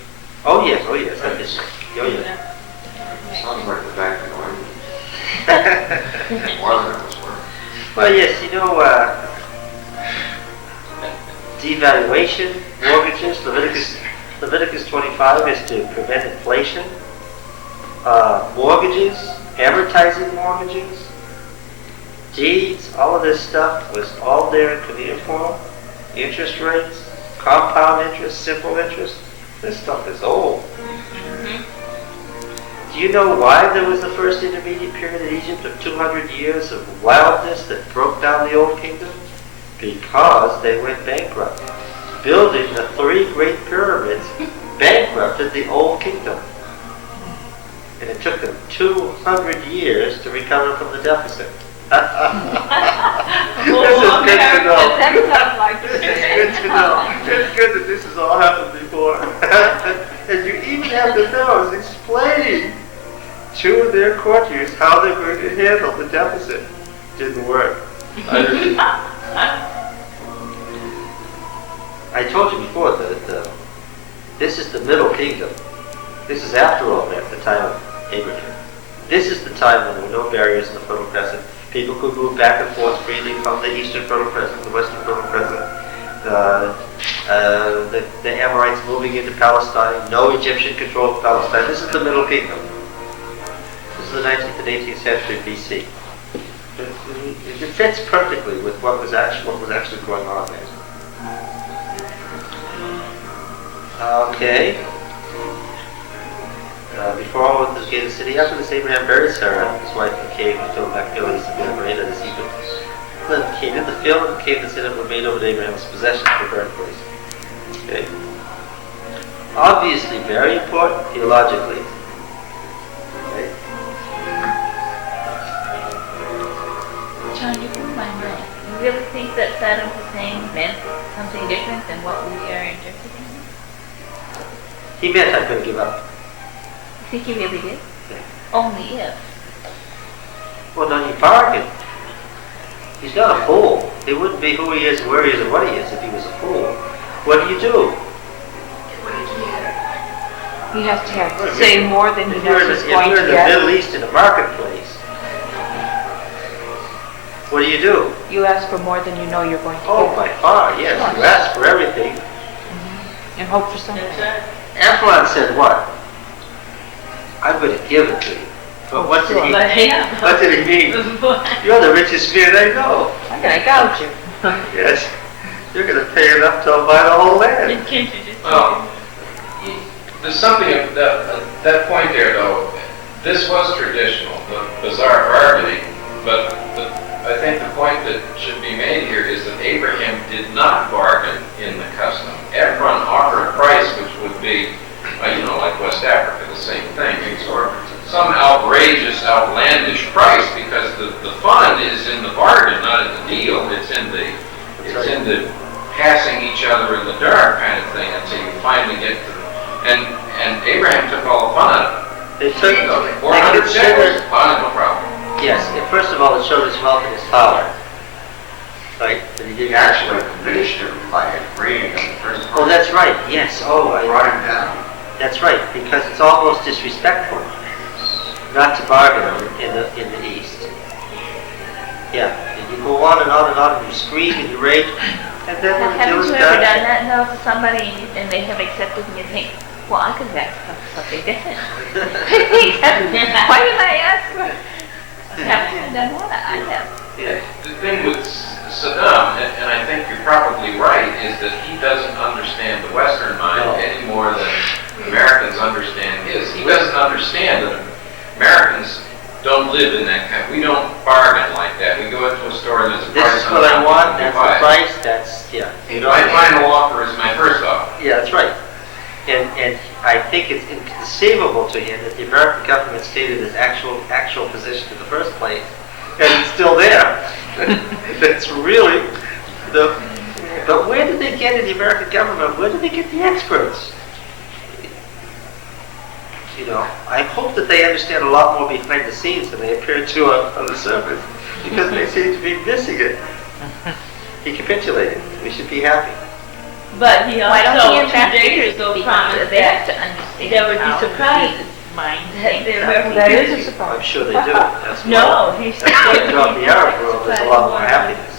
Oh yes. That is. Oh yeah. Sounds like the back of Oregon. More than it was worth. Well, yes, you know, devaluation, mortgages, Leviticus 25 is to prevent inflation. Mortgages, amortizing mortgages, deeds, all of this stuff was all there in cuneiform. Interest rates, compound interest, simple interest. This stuff is old. Do you know why there was the first intermediate period in Egypt of 200 years of wildness that broke down the old kingdom? Because they went bankrupt. Building the 3 great pyramids bankrupted the old kingdom. And it took them 200 years to recover from the deficit. This is good to know. That sounds like This is good to know. It's good that this has all happened before. And you even have the Pharaohs explaining to their courtiers how they're going to handle the deficit. Didn't work. I told you before that This is the Middle Kingdom. This is after all at the time of Abraham. This is the time when there were no barriers in the Fertile Crescent. People could move back and forth freely from the Eastern Fertile Crescent, the Western Fertile Crescent. The Amorites moving into Palestine, no Egyptian control of Palestine. This is the Middle Kingdom. This is the 19th and 18th century BC. It fits perfectly with what was actually going on there. Okay. Before all of this gave the city, after this Abraham buried Sarah, his wife, in the cave, and filled back Gillies and Beer, that is Egypt. Then came in the field, and the cave and the city were made over to Abraham's possession for birthplace. Okay. Obviously very important theologically. Okay. John, you blew my mind. You really think that Saddam Hussein meant something different than what we are interpreting? He meant I'm going to give up. You think he really did? Yeah. Only if. Well, no, you bargain. He's not a fool. He wouldn't be who he is, where he is, and what he is if he was a fool. What do you do? He has to have say more than he knows he's If going you're to in the get. Middle East in a marketplace, what do? You ask for more than you know you're going to Oh, get. by far, yes. You ask for everything. And hope for something. Ephron said what? I'm going to give it to you. But what did he mean? You're the richest man I know. I'm going to gouge you. Yes. You're going to pay enough to buy the whole land. Well, there's something of that point there, though. This was traditional, the bizarre bargaining, but I think the point that should be made here is that Abraham did not bargain in the custom. Ephron offered a price which would be, like West Africa, the same thing, or some outrageous, outlandish price, because the fun is in the bargain, not in the deal. It's in the passing each other in the dark kind of thing until you finally get to and Abraham took all the fun out of They took it. 400 shekels, fine, no problem. Yes, and first of all, it showed his wealth and his power. Right? That he didn't Actually diminished him by agreeing on the first part. Oh, that's right. Yes. Oh, Brought him down. that's right. Because it's almost disrespectful not to bargain in the East. Yeah. And you go on and on and on, and you scream and you rage, and then when the deal Haven't is you ever done. done that though to somebody and they have accepted and you think, well, I could have asked for something different. Why did I ask for? Haven't done that? I have. Yeah. The thing with Sodom, and I think you're probably right, is that he doesn't understand the Western mind No. any more than Americans understand his. He doesn't understand that Americans don't live in that kind. We don't bargain like that. We go into a store and there's a This price is on what I it, want. we That's buy the it. price. That's yeah. My final offer is my first offer. Yeah, that's right. And I think it's inconceivable to him that the American government stated his actual position in the first place, and it's still there. That's really the. But where did they get in the American government? Where did they get the experts? I hope that they understand a lot more behind the scenes than they appear to on the surface, because they seem to be missing it. He capitulated. We should be happy. But he Why don't also you 2 invest days it? ago Because promised they have that to understand there would be how surprises. the mind That thinks they of were- things. That is a I'm surprise. sure they do. That's why. No, he That's why said throughout the Arab world there's a lot more happiness.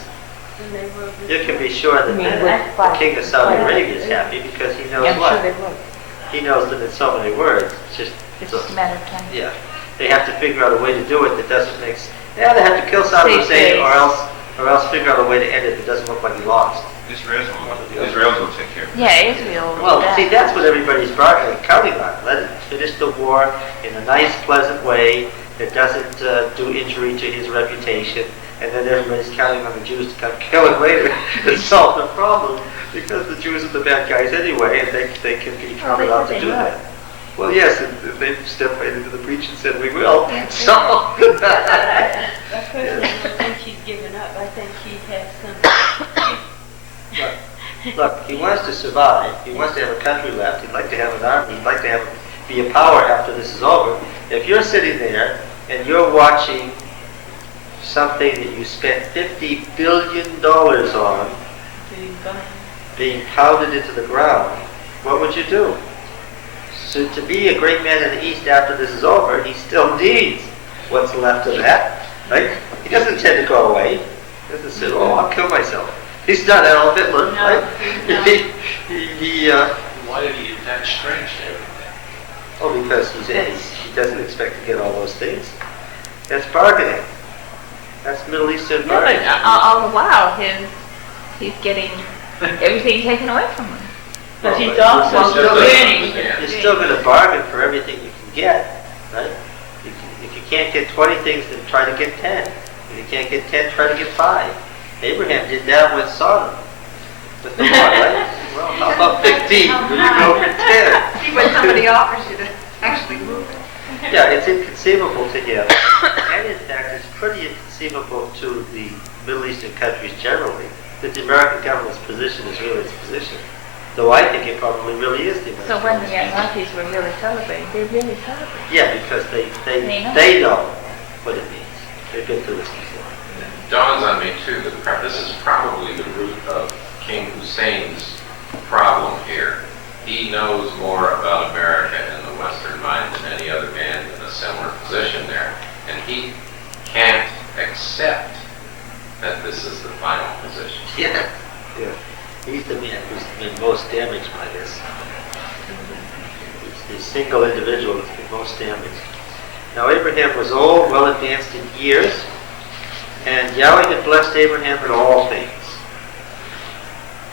And they were- You can be sure that I mean, the king of Saudi Arabia is happy because he knows I'm what? sure they would. He knows them in so many words. It's It's just a matter of time. yeah. They have to figure out a way to do it that doesn't make sense. Yeah, they have to kill Saddam Save Hussein face. or else figure out a way to end it that doesn't look like he lost. Israel's will take care of it. Yeah, Israel. Well, did see, that. that's what everybody's counting on. Let it finish the war in a nice, pleasant way that doesn't do injury to his reputation, and then everybody's counting on the Jews to come kill him later and solve the problem, because the Jews are the bad guys anyway, and they can be counted on to do that. Well, yes, and they stepped right into the breach and said, we will. So, I personally don't think he's given up. I think he has some. look, he wants to survive. He wants to have a country left. He'd like to have an army. He'd like to be a power after this is over. If you're sitting there and you're watching something that you spent $50 billion on being pounded into the ground, what would you do? So to be a great man in the East after this is over, he still needs what's left of that, right? He doesn't intend to go away. He doesn't say, oh, I'll kill myself. He's not Adolf Hitler, right? Why did he attach strings to everything? Oh, because he doesn't expect to get all those things. That's bargaining. That's Middle Eastern No, but bargaining. all the while, he's getting everything taken away from him. But he's Well, also you're learning. You're still going to bargain for everything you can get, right? If you can't get 20 things, then try to get 10. If you can't get 10, try to get 5. Abraham did that with Sodom. With the Lord, right? Well, how about 15? Will you go for 10? See what somebody offers you to actually move it. Yeah, it's inconceivable to him. And in fact, it's pretty inconceivable to the Middle Eastern countries generally that the American government's position is really its position. Though I think it probably really is the American So when the government's Iraqis were really celebrating, they really celebrated. Yeah, because they know what it means. They've been through this before. It dawns on me too that this is probably the root of King Hussein's problem here. He knows more about America and the Western mind than any other man in a similar position there, and he can't accept that this is the final position. Yeah. He's the man who's been most damaged by this. He's the single individual that's been most damaged. Now Abraham was old, well advanced in years, and Yahweh had blessed Abraham in all things.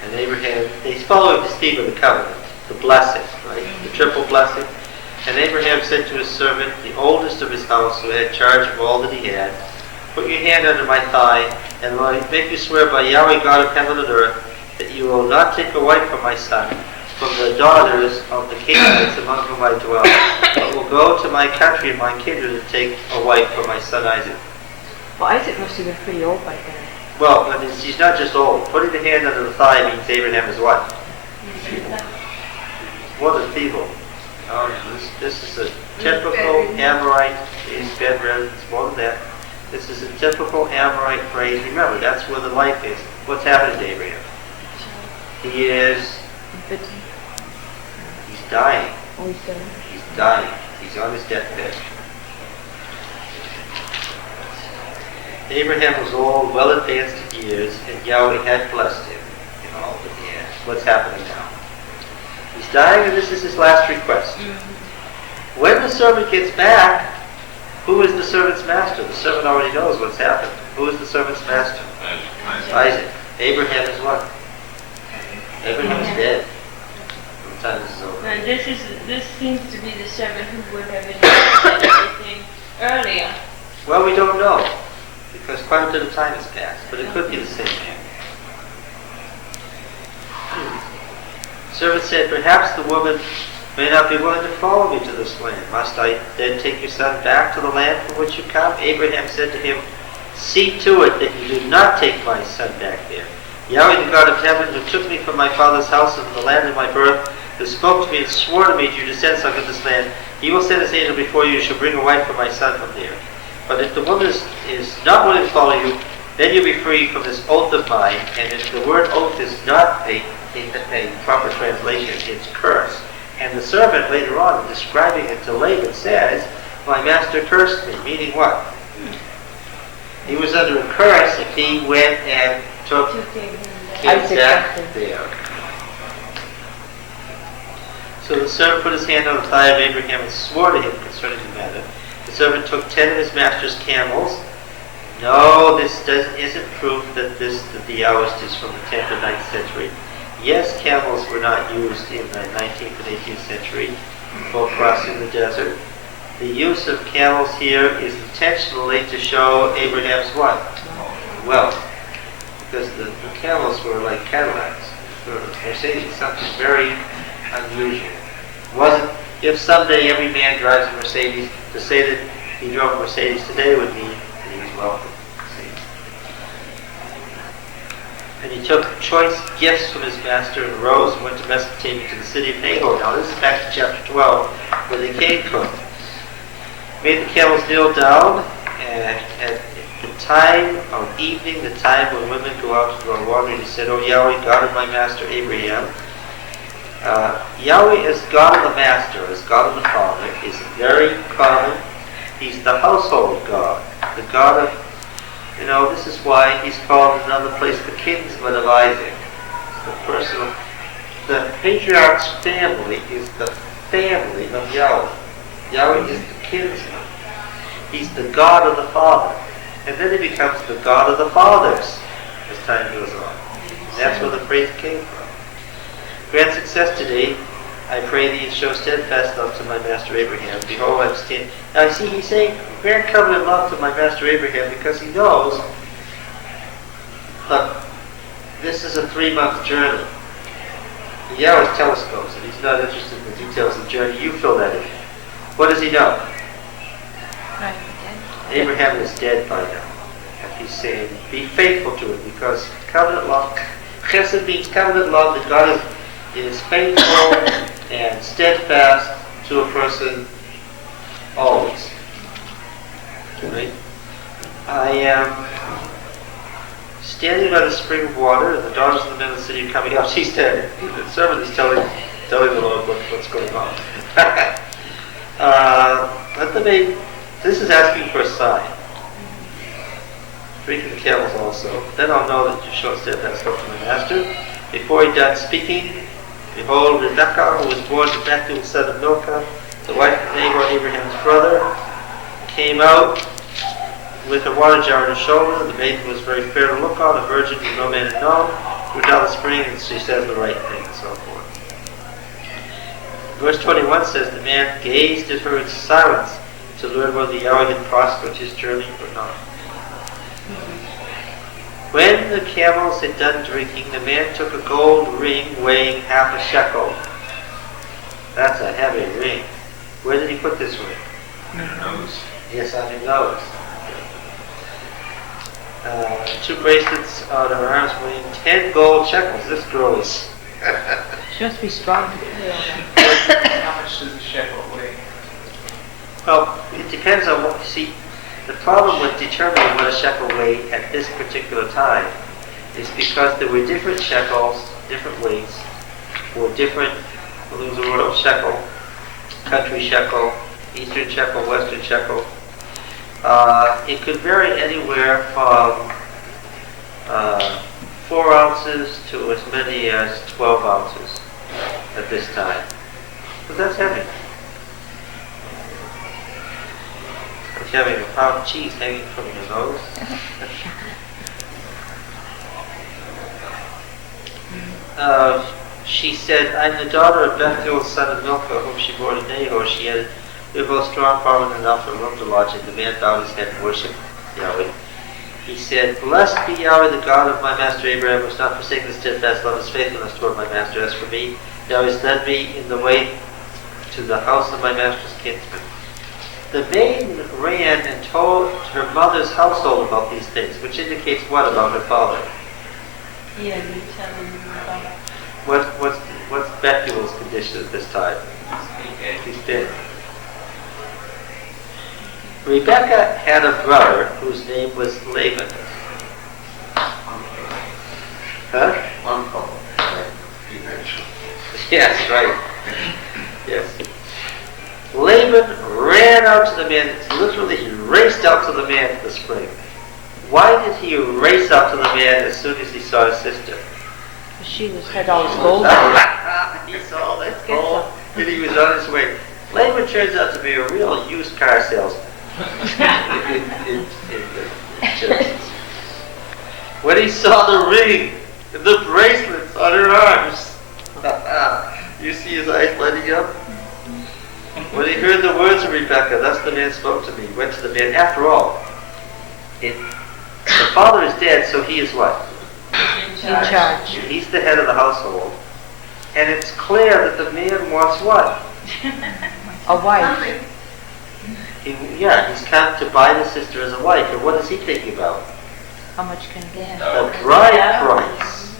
And Abraham, he's following this theme of the covenant, the blessing, right? The triple blessing. And Abraham said to his servant, the oldest of his house, who had charge of all that he had, put your hand under my thigh, and I make you swear by Yahweh God of heaven and earth, that you will not take a wife for my son from the daughters of the Canaanites among whom I dwell, but will go to my country and my kindred and take a wife for my son Isaac. Well, Isaac must have been pretty old by then. Well, but he's not just old. Putting the hand under the thigh means Abraham is what? More than feeble. Oh, this is a typical Amorite. He's bedridden. It's more than that. This is a typical Amorite phrase. Remember, that's where the life is. What's happening to Abraham? He's dying. Oh, he's done. He's dying. He's on his deathbed. Abraham was old, well advanced in years, and Yahweh had blessed him in all that he had. What's happening now? He's dying, and this is his last request. When the servant gets back, who is the servant's master? The servant already knows what's happened. Who is the servant's master? Isaac. Abraham is what? Abraham is dead. What time this is over? And this seems to be the servant who would have inherited everything earlier. Well, we don't know, because quite a bit of time has passed, but it could be the same man. The servant said, perhaps the woman may not be willing to follow me to this land. Must I then take your son back to the land from which you come? Abraham said to him, see to it that you do not take my son back there. Yahweh, the God of heaven, who took me from my father's house and from the land of my birth, who spoke to me and swore to me to your descendants of this land, he will send his angel before you and shall bring a wife for my son from there. But if the woman is not willing to follow you, then you'll be free from this oath of mine. And if the word oath is not a proper translation, it's curse. And the servant later on, describing it to Laban, says, my master cursed me, meaning what? He was under a curse if he went and took him back there. So the servant put his hand on the thigh of Abraham and swore to him concerning the matter. The servant took 10 of his master's camels. No, this isn't proof that the Yahwist is from the 10th or 9th century. Yes, camels were not used in the 19th and 18th century for crossing the desert. The use of camels here is intentionally to show Abraham's what? Wealth. Because the camels were like Cadillacs. Mercedes, something very unusual. Wasn't, if someday every man drives a Mercedes, to say that he drove a Mercedes today would mean that he was wealthy. And he took choice gifts from his master and rose and went to Mesopotamia to the city of Nahor. Now this is back to chapter 12, where they came from. Made the camels kneel down, and at the time of evening, the time when women go out to draw water, he said, O Yahweh, God of my master Abraham, Yahweh as God of the master, as God of the father, is very common. He's the household God, the God of, this is why he's called in another place the kinsman of Isaac. The patriarch's family is the family of Yahweh. Yahweh is the kinsman. He's the God of the father. And then he becomes the God of the fathers as time goes on. And that's where the phrase came from. Grant success today. I pray thee and show steadfast love to my master Abraham. Behold, I'm standing. Now, see, he's saying, grant covenant love to my master Abraham because he knows, look, this is a 3-month journey. He always telescopes it. He's not interested in the details of the journey. You fill that in. What does he know? Right. Abraham is dead by now. And he's saying, be faithful to it because covenant love, chesed means covenant love, that God is faithful and steadfast to a person always. Right? I am standing by the spring of water, and the daughters of the men of the city are coming up. She's standing. The servant is telling the Lord what's going on. Let the maid. This is asking for a sign. Drinking the camels also. Then I'll know that you showed steadfast love to my master. Before he done speaking, behold, Rebekah, who was born to Bethuel, son of Milcah, the wife of Nahor, Abraham's brother, came out with a water jar on her shoulder. The maiden was very fair to look on, a virgin whom no man had known. Drew down the spring, and she says the right thing, and so forth. Verse 21 says, the man gazed at her in silence to learn whether Yahweh had prospered his journey or not. When the camels had done drinking, the man took a gold ring weighing half a shekel. That's a heavy ring. Where did he put this ring? In her nose. Yes, on her nose. 2 bracelets on her arms weighing 10 gold shekels. This girl is... She must be strong. How much does a shekel weigh? Well, it depends on what you see. The problem with determining what a shekel weighed at this particular time is because there were different shekels, different weights, for different, we'll use the word of shekel, country shekel, eastern shekel, western shekel. It could vary anywhere from 4 ounces to as many as 12 ounces at this time. But that's heavy. It's having a pound of cheese hanging from your nose. She said, I'm the daughter of Bethuel, son of Milcah, whom she bore to Nahor. She had, we were both strong, powerful enough, a room to lodge in. The man bowed his head and worshipped Yahweh. He said, blessed be Yahweh, the God of my master Abraham, who has not forsaken his steadfast love, his faithfulness toward my master. As for me, Yahweh has led me in the way to the house of my master's kinsman. The maiden ran and told her mother's household about these things, which indicates what about her father? Yeah, you tell him about What's Bethuel's condition at this time? He's dead. Rebekah had a brother whose name was Laban. Huh? Uncle, like you mentioned. Yes, right. Yes. Laban ran out to the man. Literally, he raced out to the man at the spring. Why did he race out to the man as soon as he saw his sister? She had all this gold. He saw that gold, and he was on his way. Laban turns out to be a real used car salesman. in Genesis. When he saw the ring and the bracelets on her arms, you see his eyes lighting up? When he heard the words of Rebekah, thus the man spoke to me. He went to the man. After all, the father is dead, so he is what? In charge. He's the head of the household. And it's clear that the man wants what? A wife. He's come to buy the sister as a wife. And what is he thinking about? How much can he get? The bride price.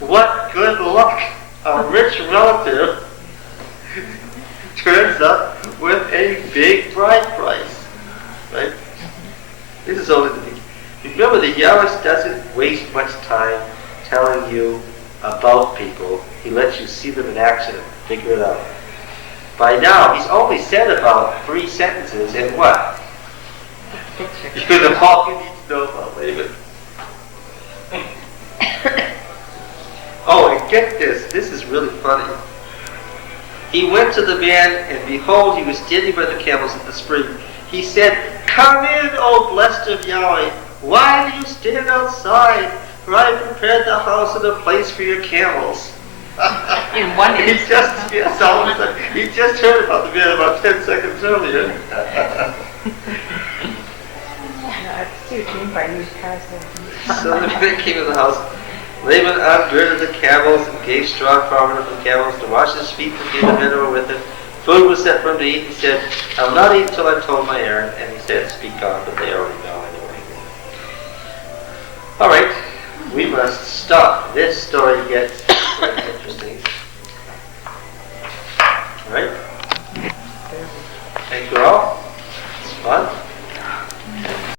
What good luck. A rich relative turns up with a big bride price. Right? This is only the beginning. Remember that Yahweh doesn't waste much time telling you about people. He lets you see them in action and figure it out. By now, he's only said about 3 sentences in what? You're the all you need to know about Laban. Oh, and get this. This is really funny. He went to the man, and behold, he was standing by the camels at the spring. He said, "Come in, O blessed of Yahweh. Why do you stand outside? For I have prepared the house and a place for your camels." In one he instant. just, yes, all of a sudden, he just heard about the man about 10 seconds earlier. No, I see what you mean by use parasites. So the man came to the house. Laban ungirded the camels and gave straw for the camels to wash his feet and feed the men who were with him. Food was set for him to eat. He said, "I will not eat until I've told my errand." And he said, "Speak on," but they already know anyway. All right, we must stop. This story gets quite interesting. All right? Thank you all. It's fun.